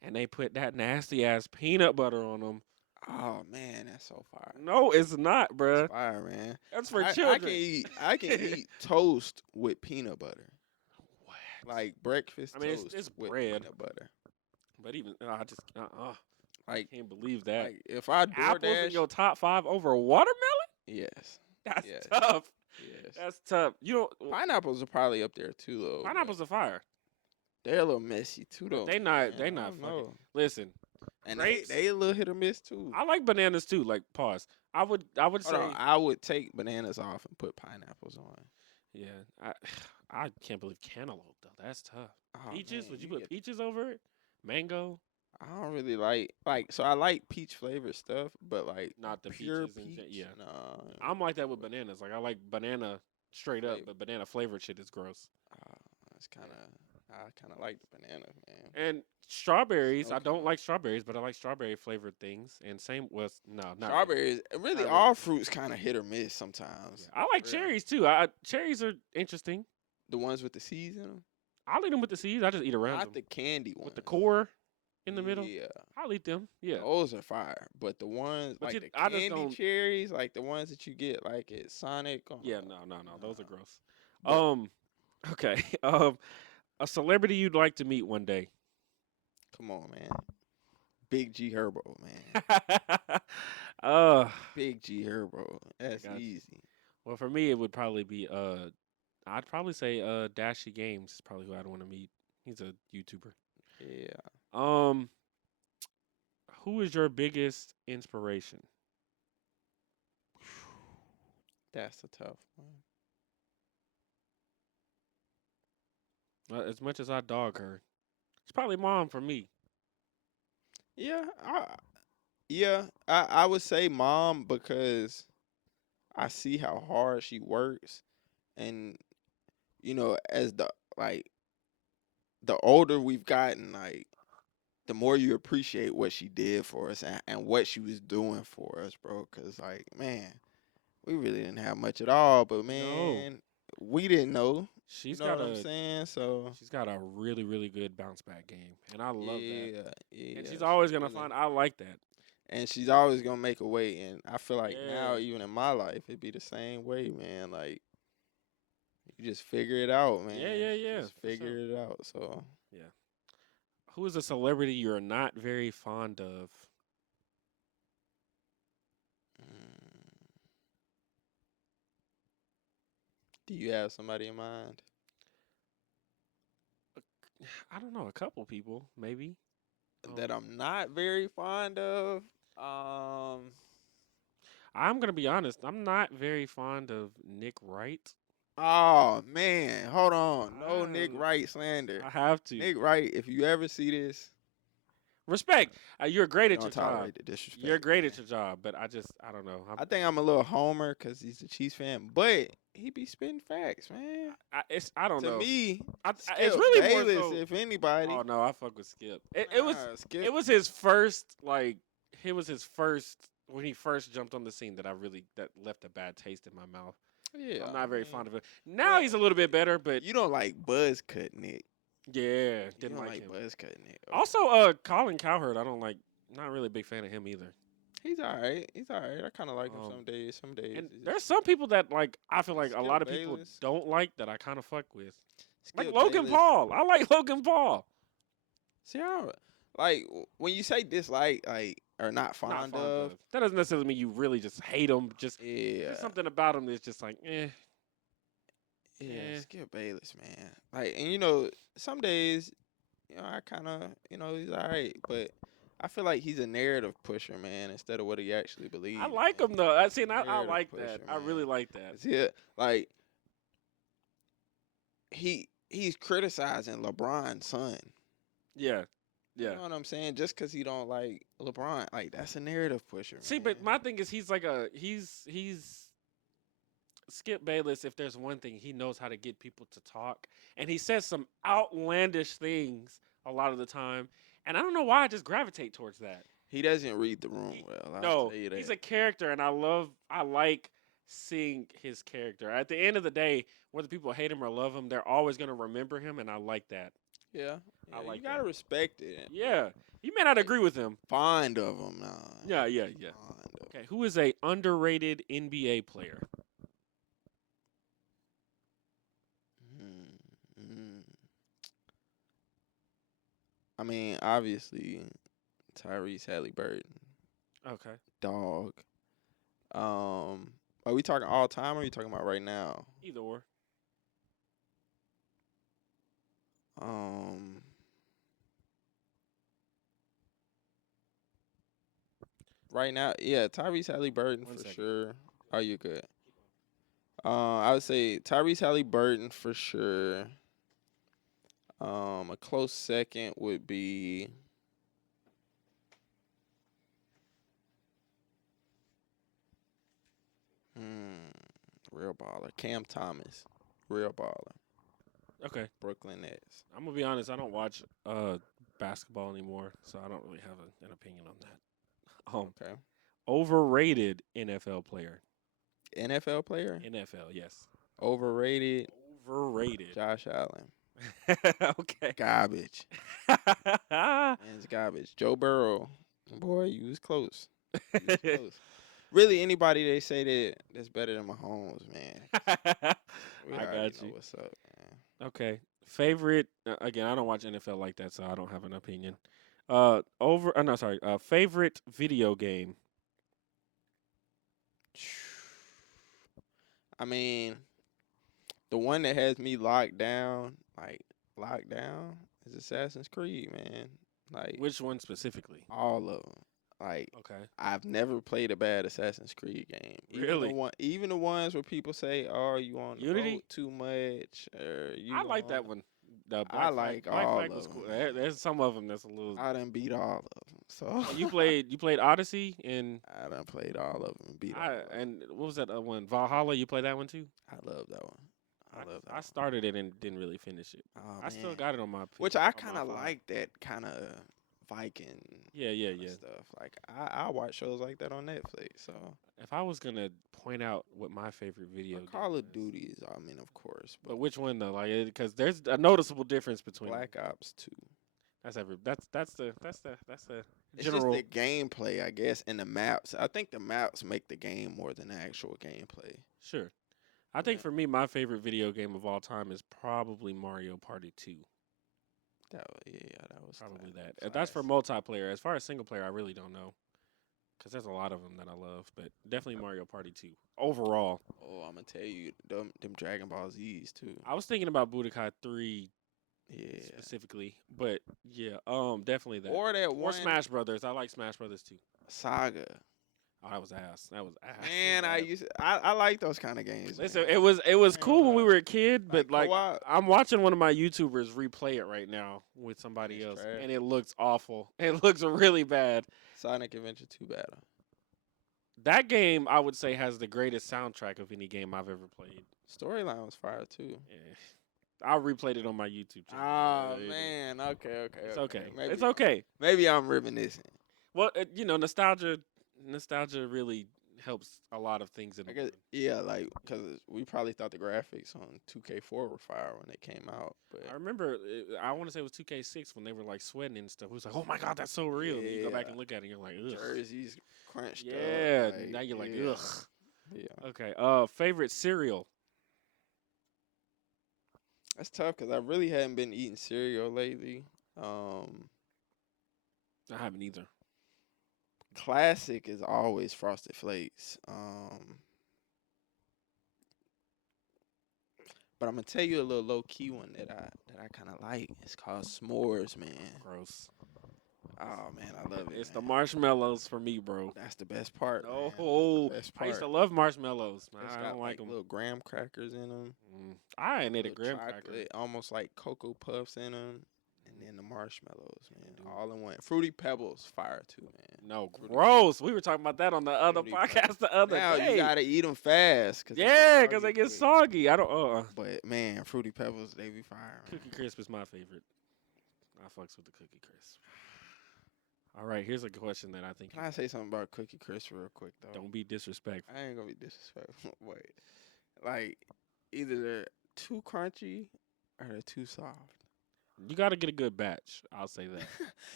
and they put that nasty ass peanut butter on them. Oh man, that's so fire. No, it's not, bruh. That's fire, man. That's for I children. I can eat toast with peanut butter. What? Like breakfast I mean, toast it's with bread. peanut butter. But even I just Like, can't believe that. like if I Apples in DoorDash, your top 5 over watermelon? yes, That's Yes. tough. yes. That's tough. You don't. Pineapples are probably up there too, though. but Pineapples are fire. they're a little messy too, though. They man. they I not don't fucking. know. Listen, And grapes? they a little hit or miss too. I like bananas too. Like pause. I would say Hold on, I would take bananas off and put pineapples on. yeah. I can't believe cantaloupe though. That's tough. Oh, Peaches? man, Would you you put get- peaches over it? Mango? I don't really like. So I like peach flavored stuff, but like Not the pure peaches and peach. yeah. No, I'm like that with bananas. Like I like banana straight up, Flavor. but banana flavored shit is gross. it's kind of. I kind of like the banana, man. And strawberries, I Okay. don't like strawberries, but I like strawberry flavored things. And same with no, not really. Strawberries, really, Not all really. fruits kind of hit or miss sometimes. Yeah, I like Real. cherries too. Cherries are interesting. The ones with the seeds in them, I'll eat them with the seeds. I just eat around not them. the candy ones. With the core in the middle, Yeah, I'll eat them. Yeah. those are fire. But the ones But like you- the I just candy don't- cherries, like the ones that you get like at Sonic. Yeah, no, those are nah. gross. But- Okay. A celebrity you'd like to meet one day. Come on, man. Big G Herbo, man. uh, Big G Herbo. That's got you. easy. well, for me, it would probably be I'd probably say Dashy Games is probably who I'd want to meet. He's a YouTuber. Yeah. Who is your biggest inspiration? That's a tough one. As much as I dog her, it's probably mom for me. Yeah, I would say mom because I see how hard she works, and as the older we've gotten, like the more you appreciate what she did for us and what she was doing for us, bro. Cause like, man, we really didn't have much at all, but man, we didn't know. She's You know got what I'm a saying? So she's got a really really good bounce back game, and I love that. yeah. And she's always gonna really- find. I like that. And she's always gonna make a way. And I feel like now, Yeah. even in my life, it'd be the same way, man. Like you just figure it out, man. Yeah, Just for sure. figure it out. So Who is a celebrity you're not very fond of? mm. Do you have somebody in mind? I don't know. A couple people, maybe. That I'm not very fond of. I'm gonna be honest. I'm not very fond of Nick Wright. Oh man, hold on. No Nick I- Wright slander. I have to Nick Wright, if you ever see this, respect. You're great at don't your job. tolerate the disrespect. You're great man. at your job, but I don't know. I think I'm a little homer because he's a Chiefs fan, but he be spitting facts, man. I don't To know. me, it's Skip really more Bayless, so. if anybody. Oh no, I fuck with Skip. It was Nah, Skip. it was his first like it was his first when he first jumped on the scene that left a bad taste in my mouth. Yeah, I'm I not very mean, fond of it. Now he's a little bit better, but you don't like buzz cut Nick. yeah, You didn't don't like like him. buzz cut Nick. Okay. Also, Colin Cowherd, I don't like. Not really a big fan of him either. He's all right. He's all right. I kind of like him Um, some days. Some days. And it's there's some people that like I feel like a Skip lot of people Bayless. don't like that I kind of fuck with. Like Skip Logan Bayless. Paul. I like Logan Paul. See how, like, when you say dislike, like, or not Not fond fond of, of. That doesn't necessarily mean you really just hate him. Just yeah, there's something about him that's just like, yeah, eh. Skip Bayless, man. Like, and you know, some days, you know, I kind of, you know, he's all right, but I feel like he's a narrative pusher, man, instead of what he actually believes. I like man. him though. I Narrative like pusher, that. I man. really like that. Yeah, like he's criticizing LeBron's son. Yeah. You Yeah. know what I'm saying? Just because he don't like LeBron, like that's a narrative pusher. See, man. but my thing is he's he's Skip Bayless. If there's one thing, he knows how to get people to talk, and he says some outlandish things a lot of the time. And I don't know why I just gravitate towards that. He doesn't read the room well. I'll No, tell you that. he's a character, and I like seeing his character. At the end of the day, whether people hate him or love him, they're always gonna remember him, and I like that. yeah. I like you gotta that. respect it. Yeah, you may not agree with him. Fond of him, nah. Yeah. Fond of him. Okay, who is a underrated NBA player? Mm. I mean, obviously, Tyrese Halliburton, Okay, dog. Are we talking all time or are you talking about right now? either or. Um, right now, yeah, Tyrese Halliburton One for second. sure. Are you good? I would say Tyrese Halliburton for sure. A close second would be real baller. Cam Thomas, real baller. Okay, Brooklyn Nets. I'm gonna be honest. I don't watch basketball anymore, so I don't really have an opinion on that. Okay. Overrated NFL player. NFL player. NFL, yes. Overrated. Overrated. Josh Allen. Okay. Garbage. Man's garbage. Joe Burrow. Boy, you was close. You was close. Really, anybody they say that's better than Mahomes, man. We I already got know you. what's up, man. Okay. Favorite again, I don't watch NFL like that, so I don't have an opinion. Favorite video game. I mean, the one that has me locked down, is Assassin's Creed, man. Like Which one specifically? all of them. Like Okay. I've never played a bad Assassin's Creed game. Really? Even the ones where people say, "Oh, you on the Unity? boat too much," or you. I like on that the-" one. The I like Black all Flag of was cool. them. There's some of them that's a little. I done beat all of them. So You played Odyssey and I done played all of them and beat all of them. and what was that one? Valhalla. You played that one too? I love that one. I love that. I started it and didn't really finish it. Oh, I still man. got it on my. Which on I my kind of phone. like that kind of Viking. Yeah. Stuff. Like I watch shows like that on Netflix. So If I was gonna point out what my favorite video game Call of is- Duty is, I mean, of course, but which one though? Like, because there's a noticeable difference between them. Black Ops 2. That's the It's general. just the gameplay, I guess, and the maps. I think the maps make the game more than the actual gameplay. Sure. I think Yeah. for me, my favorite video game of all time is probably Mario Party 2. That was Probably cla- that. That's for class. multiplayer. As far as single player, I really don't know. Because there's a lot of them that I love. But definitely Mario Party 2. Overall. Oh, I'm gonna tell you, them Dragon Ball Z's too. I was thinking about Budokai 3 Yeah. specifically. But yeah, definitely that. Or that Or one Smash Brothers. I like Smash Brothers too. Saga. Oh, that was ass. That was ass. Man, I like those kind of games. Listen, man. it was cool when we Yeah. were a kid, but like co-op. I'm watching one of my YouTubers replay it right now with somebody It's else, trash. and it looks awful. It looks really bad. Sonic Adventure 2 battle. That game, I would say, has the greatest soundtrack of any game I've ever played. Storyline was fire too. Yeah. I replayed it on my YouTube channel. Oh Yeah, man, okay. it's okay. Maybe, It's okay. Maybe I'm reminiscing. Well, nostalgia nostalgia really helps a lot of things in I the guess, world. yeah, like, because we probably thought the graphics on 2K4 were fire when they came out, but I remember, I want to say it was 2K6 when they were like sweating and stuff. It was like, oh my god, that's so real. And then you go back yeah, and look at it, and you're like, ugh. jerseys crunched up, Yeah. like, Now you're like, yeah, ugh. yeah. Okay. Favorite cereal. That's tough because I really hadn't been eating cereal lately. Um, I haven't either. Classic is always Frosted Flakes. But I'm gonna tell you a little low key one that I kind of like. It's called s'mores, man. Gross. Oh man, I love it. It's the Man. marshmallows for me, bro. That's the best part, man. That's No, the best I used part. to love marshmallows. Man, It's I got don't like like them. little graham crackers in them. I ain't ate a Little graham cracker. chocolate, almost like Cocoa Puffs in them, and then the marshmallows, man, Dude. all in one. Fruity Pebbles, fire too, man. No, Fruity gross. We were talking about that on the other Fruity podcast Pebbles. the other Now day. you gotta eat them fast, Yeah, because because they get soggy. I don't. But man, Fruity Pebbles, they be fire. Man. Cookie Crisp is my favorite. I fucks with the Cookie Crisp. All right, here's a question that I think. Can I say something about Cookie Crisp real quick though? Don't be disrespectful. I ain't gonna be disrespectful. Wait, like either they're too crunchy or they're too soft. You got to get a good batch. I'll say that.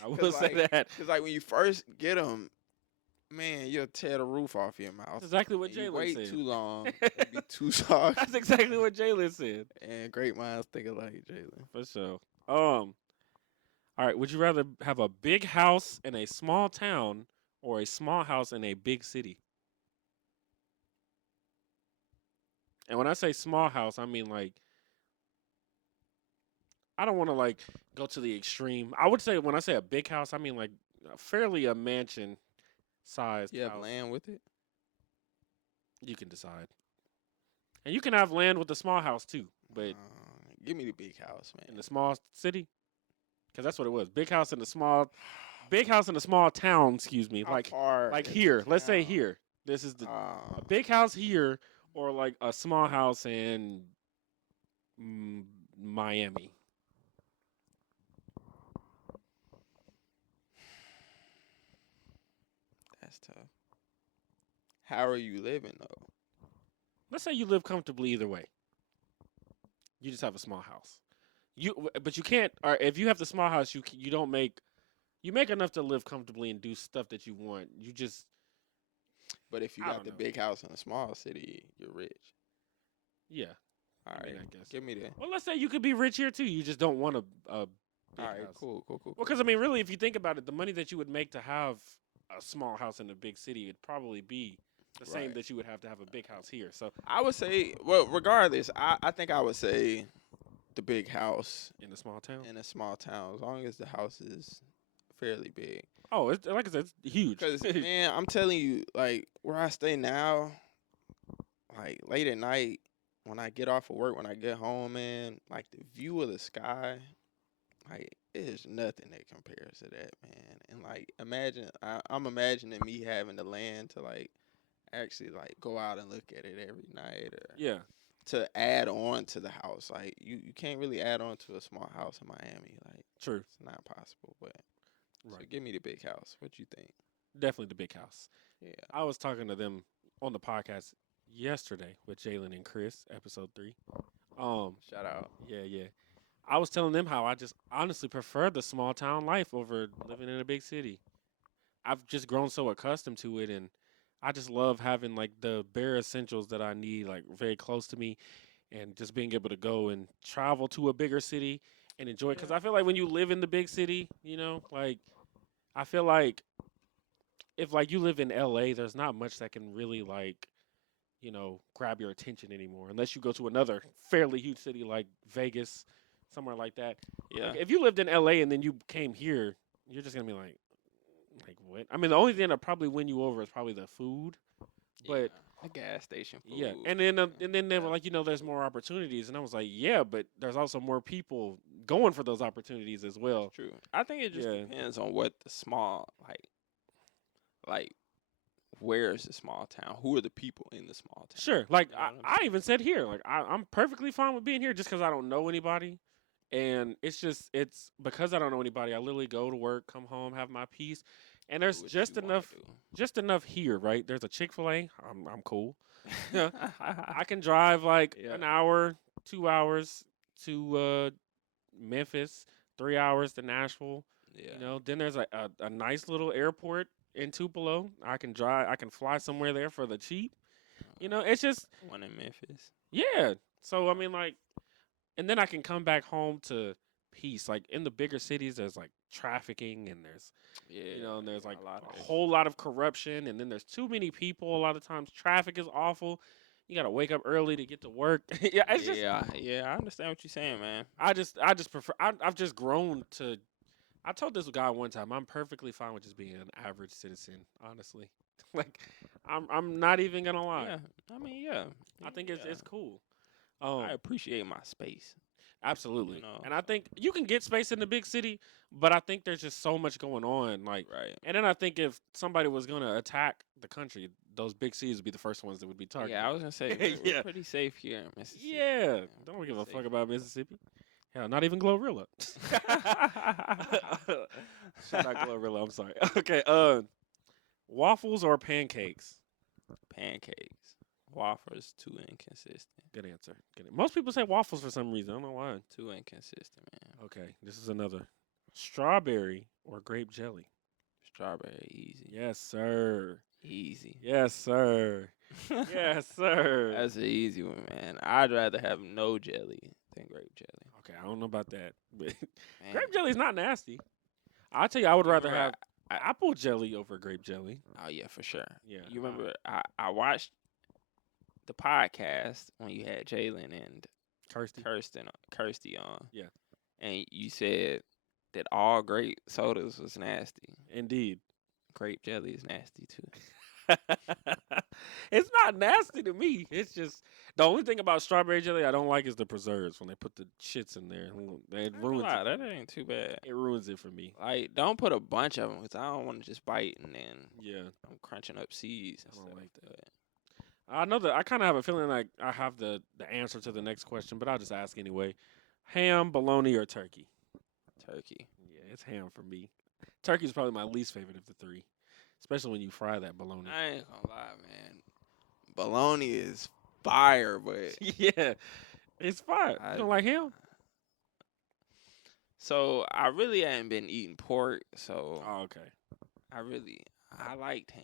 I will 'Cause, say like, that. Cause like when you first get them, man, you'll tear the roof off your mouth. That's exactly what And you Jalen wait said. too long, it'll be too soft. That's exactly what Jalen said. And great minds think alike, Jalen. For sure. All right. Would you rather have a big house in a small town or a small house in a big city? And when I say small house, I mean like I don't want to like go to the extreme. I would say when I say a big house, I mean like fairly a mansion sized You have house. land with it? You can decide. And you can have land with a small house too, but Give me the big house, in man. the small city, because that's what it was. Big house in a small town. Excuse me, How like far like is here. the Let's say town? here. This is the Uh, a big house here, or like a small house in Miami. that's tough. How are you living though? Let's say you live comfortably either way. You just have a small house. But you can't. Or if you have the small house, you don't make. You make enough to live comfortably and do stuff that you want. You just But if you I got don't the know. big house in a small city, you're rich. yeah. All I right, mean, I guess. give me that. Well, let's say you could be rich here too. You just don't want a big All right, house. cool. Well, because I mean, really, if you think about it, the money that you would make to have a small house in a big city would probably be the same Right. that you would have to have a big house here. So I would say, well, regardless, I think I would say the big house in a small town. in a small town, as long as the house is fairly big. Oh, it's, like I said, it's huge. Because man, I'm telling you, like where I stay now, like late at night when I get off of work, when I get home, man, like the view of the sky, like there's nothing that compares to that, man. And like imagine, I'm imagining me having the land to like actually like go out and look at it every night, or yeah, to add on to the house. Like you can't really add on to a small house in Miami. Like true. it's not possible. But so Right. give me the big house. What you think? Definitely the big house. Yeah. I was talking to them on the podcast yesterday with Jalen and Chris, episode 3. Shout out. Yeah. I was telling them how I just honestly prefer the small town life over living in a big city. I've just grown so accustomed to it, and I just love having like the bare essentials that I need, like very close to me, and just being able to go and travel to a bigger city and enjoy it. Because I feel like when you live in the big city, like I feel like if like you live in LA, there's not much that can really like, grab your attention anymore unless you go to another fairly huge city like Vegas, somewhere like that. Yeah. Like, if you lived in LA and then you came here, you're just gonna be like what? I mean, the only thing that probably win you over is probably the food, but the gas station food. yeah, and then they were like, there's more opportunities, and I was like, yeah, but there's also more people going for those opportunities as well. True. I think it just Yeah. depends on what the small like where is the small town? Who are the people in the small town? Sure, like You know what I'm I even said here, like I'm perfectly fine with being here just because I don't know anybody, and it's because I don't know anybody. I literally go to work, come home, have my peace, And do there's what just you want enough, to do. just enough here, right? There's a Chick-fil-A. I'm cool. I can drive like Yeah. an hour, 2 hours to Memphis, 3 hours to Nashville. Yeah. Then there's a nice little airport in Tupelo. I can fly somewhere there for the cheap. It's just One in Memphis. yeah. So I mean, like, and then I can come back home to peace. Like in the bigger cities, there's like trafficking and there's Yeah. and there's like a lot a of whole lot of corruption, and then there's too many people. A lot of times, traffic is awful. You gotta wake up early to get to work. Yeah, it's just yeah, I understand what you're saying, man. I just prefer. I've just grown to. I told this guy one time, I'm perfectly fine with just being an average citizen. Honestly, like I'm not even gonna lie. Yeah, I mean, yeah, I think yeah. it's cool. I appreciate my space. Absolutely. You know, And I think you can get space in the big city, but I think there's just so much going on. Like, right? and then I think if somebody was going to attack the country, those big cities would be the first ones that would be targeted. Yeah, I was gonna say we're pretty safe here in Mississippi. Yeah. man. Don't We're give a safe fuck here. about Mississippi. Hell, not even Glorilla. Shout out Glorilla. I'm sorry. Okay. Waffles or pancakes? Pancakes, waffles, too inconsistent. Good answer. Most people say waffles for some reason. I don't know why. Too inconsistent, man. Okay. This is another. Strawberry or grape jelly? Strawberry, easy. Yes, sir. Easy. Yes, sir. Yes, sir. That's an easy one, man. I'd rather have no jelly than grape jelly. Okay, I don't know about that, but Man. grape jelly is not nasty. I'll tell you, I would rather remember have apple jelly over grape jelly. Oh yeah, for sure. Yeah, You remember I watched the podcast when you had Jalen and Kirsty. Kirsty on. Yeah. And you said that all grape sodas was nasty. Indeed. Grape jelly is nasty too. It's not nasty to me. It's just the only thing about strawberry jelly I don't like is the preserves when they put the shits in there. It ruins it. That ain't too bad. It ruins it for me. Like, don't put a bunch of them because I don't want to just bite and then Yeah, I'm crunching up seeds and I don't stuff like that. I know that I kind of have a feeling like I have the answer to the next question, but I'll just ask anyway. Ham, bologna, or turkey? Turkey. Yeah, it's ham for me. Turkey's probably my least favorite of the three, especially when you fry that bologna. I ain't gonna lie, man. Bologna is fire, but Yeah, it's fire. You don't like ham? So I really hadn't been eating pork, so Oh, okay. I liked ham.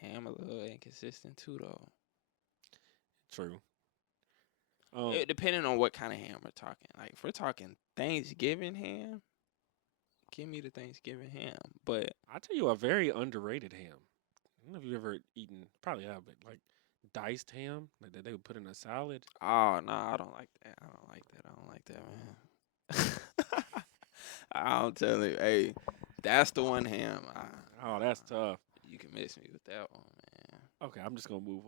Ham a little inconsistent too, though. True. Depending on what kind of ham we're talking. Like if we're talking Thanksgiving ham, give me the Thanksgiving ham. But I'll tell you a very underrated ham. I don't know if you've ever eaten, probably have, but like diced ham, like that they would put in a salad. oh no, I don't like that. I don't like that, man. I'm telling you, hey, that's the one ham. Oh, that's tough. You can miss me with that one, man. Okay, I'm just gonna move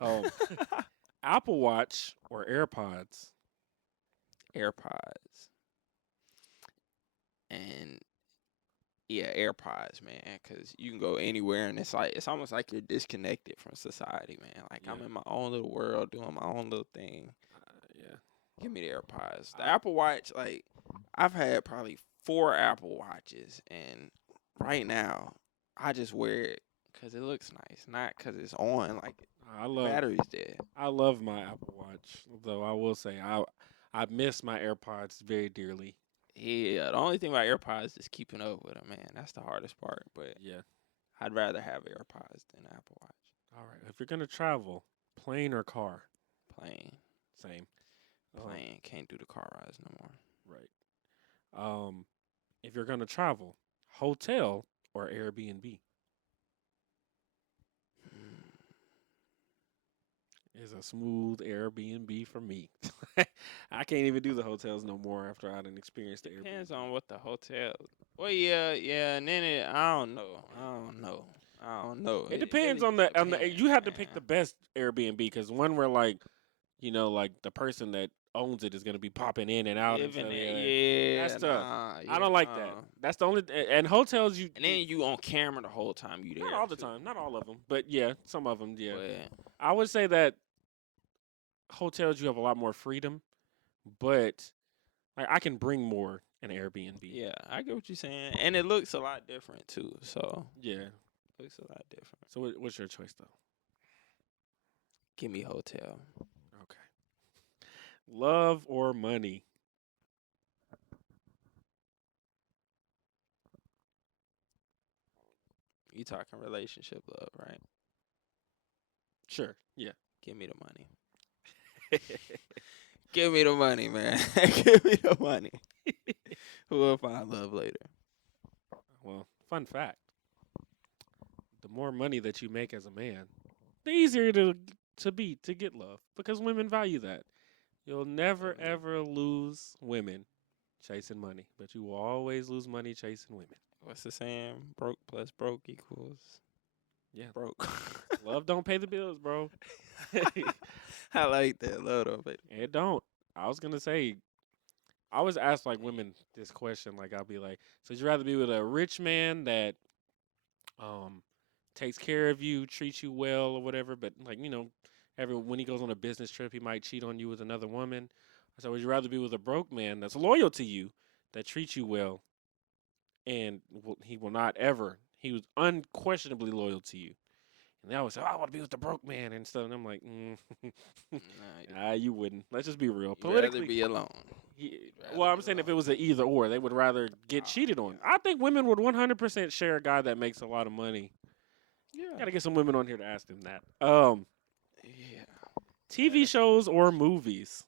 on. Apple Watch or AirPods? AirPods. And yeah, AirPods, man, because you can go anywhere and it's almost like you're disconnected from society, man. Like I'm in my own little world doing my own little thing. Yeah. Give me the AirPods. The Apple Watch, like I've had probably 4 Apple Watches, and right now I just wear it because it looks nice, not because it's on. Like battery's dead. I love my Apple Watch, though I will say I miss my AirPods very dearly. Yeah, the only thing about AirPods is keeping up with them, man. That's the hardest part. But Yeah. I'd rather have AirPods than Apple Watch. All right. If you're gonna travel, plane or car? Plane. Same. Plane. Can't do the car rides no more. Right. If you're gonna travel, hotel or Airbnb? It's a smooth Airbnb for me. I can't even do the hotels no more after I done experienced the Airbnb. Depends on what the hotel. Well, yeah, and then I don't know. It depends really on the depends, you have to man. pick the best Airbnb because one where like the person that owns it is gonna be popping in and out. Living and stuff, there, yeah. That's tough. I don't like that. nah. That's the only and hotels you And then you on camera the whole time you there. not all the too. time, not all of them, but yeah, some of them, yeah. But I would say that hotels you have a lot more freedom, but like I can bring more an Airbnb. Yeah, I get what you're saying, and it looks a lot different too. So Yeah. looks a lot different. So what's your choice though? Give me hotel. Okay. Love or money? You talking relationship love, right? Sure. Yeah. Give me the money. Give me the money, man. Give me the money. We'll find love later. Well, fun fact. The more money that you make as a man, the easier to get love because women value that. You'll never Definitely. ever lose women chasing money, but you will always lose money chasing women. What's the saying? Broke plus broke equals Yeah. broke. Love don't pay the bills, bro. I like that. Love though, baby. It don't. I was gonna say, I always ask like women this question. Like I'll be like, so would you rather be with a rich man that um takes care of you, treats you well or whatever, but like, every when he goes on a business trip he might cheat on you with another woman. So would you rather be with a broke man that's loyal to you, that treats you well, and he will not ever, he was unquestionably loyal to you. And they always say, oh, I want to be with the broke man and stuff. And I'm like, nah, you wouldn't. Let's just be real. You'd rather Politically, be alone. well, I'm saying if it was an either or, they would rather get cheated on. I think women would 100% share a guy that makes a lot of money. Yeah. Gotta get some women on here to ask them that. Yeah. TV shows or movies?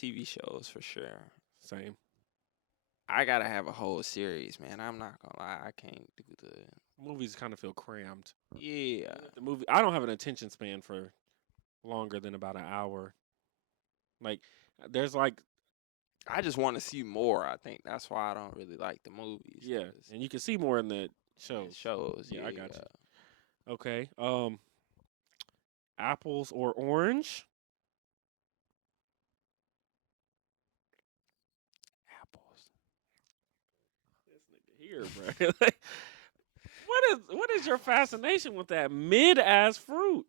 TV shows for sure. Same. I gotta have a whole series, man. I'm not gonna lie. I can't do the. Movies kind of feel crammed. Yeah. The movie, I don't have an attention span for longer than about an hour. Like, there's like, I just want to see more. I think that's why I don't really like the movies. yeah, 'cause and you can see more in the it shows. shows. Yeah, I got you. Okay. Apples or orange? Apples. This nigga here, bro. What is your fascination with that mid-ass fruit?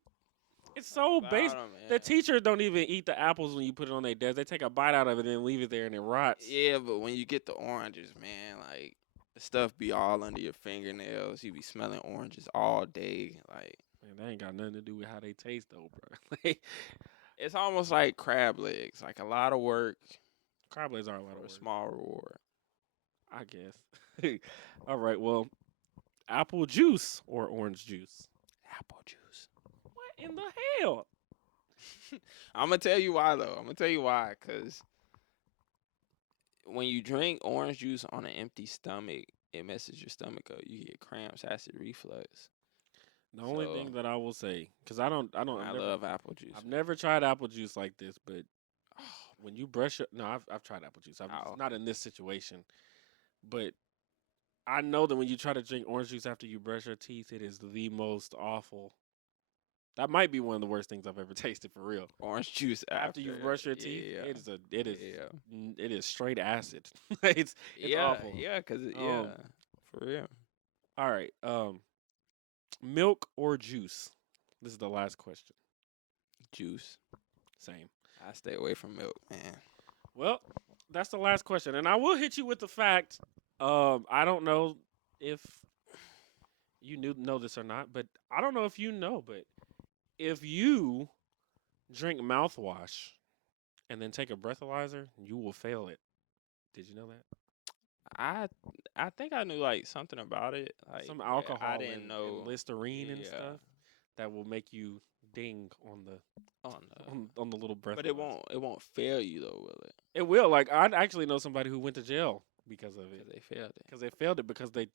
It's so basic. The teacher don't even eat the apples when you put it on their desk. They take a bite out of it and leave it there and it rots. Yeah, but when you get the oranges, man, like the stuff be all under your fingernails. You be smelling oranges all day. Like, Man, that ain't got nothing to do with how they taste though, bro. it's almost like crab legs. Like a lot of work Crab legs are a lot for of a work, small reward. I guess. All right, well, apple juice or orange juice? Apple juice. What in the hell? I'm gonna tell you why though. I'm gonna tell you why, cause when you drink orange juice on an empty stomach, it messes your stomach up. You get cramps, acid reflux. The only So, thing that I will say, because I I've never, love apple juice. I've never tried apple juice like this, but when you brush your, no, I've tried apple juice. Oh. Not in this situation, but I know that when you try to drink orange juice after you brush your teeth, it is the most awful. That might be one of the worst things I've ever tasted for real. Orange juice After you brush your teeth, Yeah. it is straight acid. It's awful. Yeah, cause for real. All right. Milk or juice? This is the last question. Juice. Same. I stay away from milk, man. Well, that's the last question, and I will hit you with the fact. I don't know if you know this or not, but I don't know if you know, but if you drink mouthwash and then take a breathalyzer, you will fail it. Did you know that? I think I knew like something about it. Like Some alcohol I didn't know and Listerine and Yeah. stuff that will make you ding on the little breath. But it won't fail you though, will it? It will. Like I actually know somebody who went to jail because of it. Because they failed it. Because they failed it because they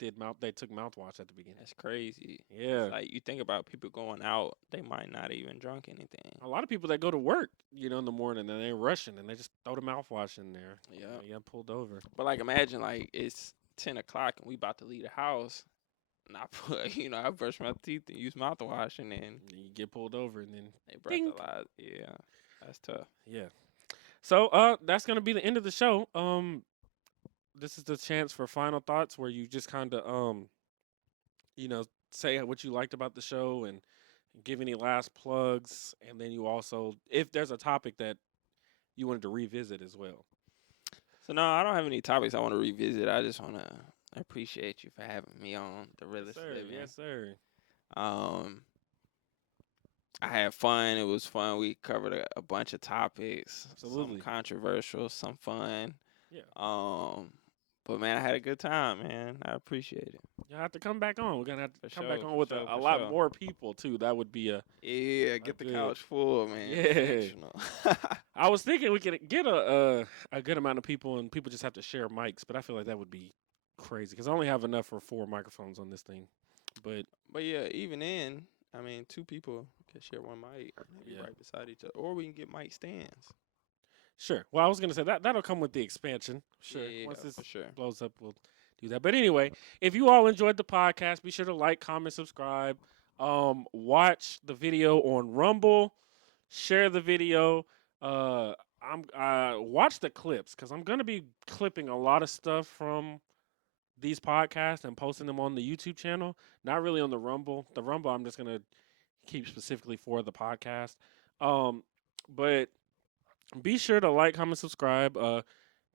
took mouthwash at the beginning. That's crazy. Yeah. It's like you think about people going out, they might not even drunk anything. A lot of people that go to work, in the morning and they're rushing and they just throw the mouthwash in there. Yeah. They get pulled over. But like imagine like it's 10 o'clock and we about to leave the house. And I put, I brush my teeth and use mouthwash and then You get pulled over and then they Ding. breathalyze. Yeah. That's tough. yeah. So that's gonna be the end of the show. This is the chance for final thoughts where you just kind of say what you liked about the show and give any last plugs, and then you also, if there's a topic that you wanted to revisit as well. So no, I don't have any topics I want to revisit. I just want to appreciate you for having me on the Realest Living. Yes, sir. Um, I had fun. It was fun. We covered a bunch of topics. Absolutely. Some controversial, some fun. Yeah. But man, I had a good time, man. I appreciate it. You have to come back on. We're gonna have to For come sure, back on for with sure, a for lot sure. more people too. That would be Yeah, get the good. couch full, man. Yeah. Fictional. I was thinking we could get a good amount of people, and people just have to share mics. But I feel like that would be crazy because I only have enough for 4 microphones on this thing. But yeah, even then, I mean, 2 people can share one mic, maybe right beside each other, or we can get mic stands. sure. Well, I was gonna say that'll come with the expansion. Sure. Yeah, Once this for sure. blows up, we'll do that. But anyway, if you all enjoyed the podcast, be sure to like, comment, subscribe. Watch the video on Rumble. Share the video. Watch the clips because I'm gonna be clipping a lot of stuff from these podcasts and posting them on the YouTube channel. Not really on the Rumble. The Rumble I'm just gonna keep specifically for the podcast. But be sure to like, comment, subscribe.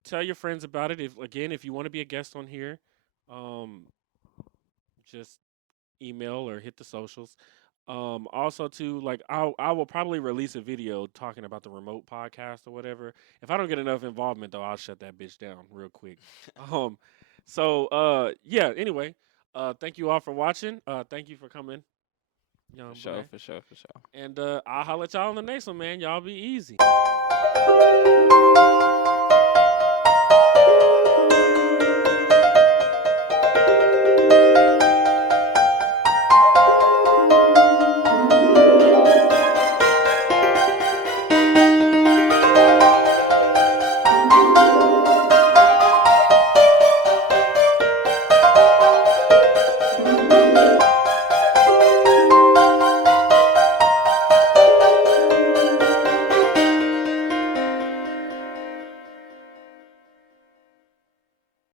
Tell your friends about it. If you want to be a guest on here, just email or hit the socials. Also too, like I will probably release a video talking about the remote podcast or whatever. If I don't get enough involvement though, I'll shut that bitch down real quick. Yeah, anyway, thank you all for watching. Thank you for coming. Young For sure. And I'll holler at y'all on the next one, man. Y'all be easy.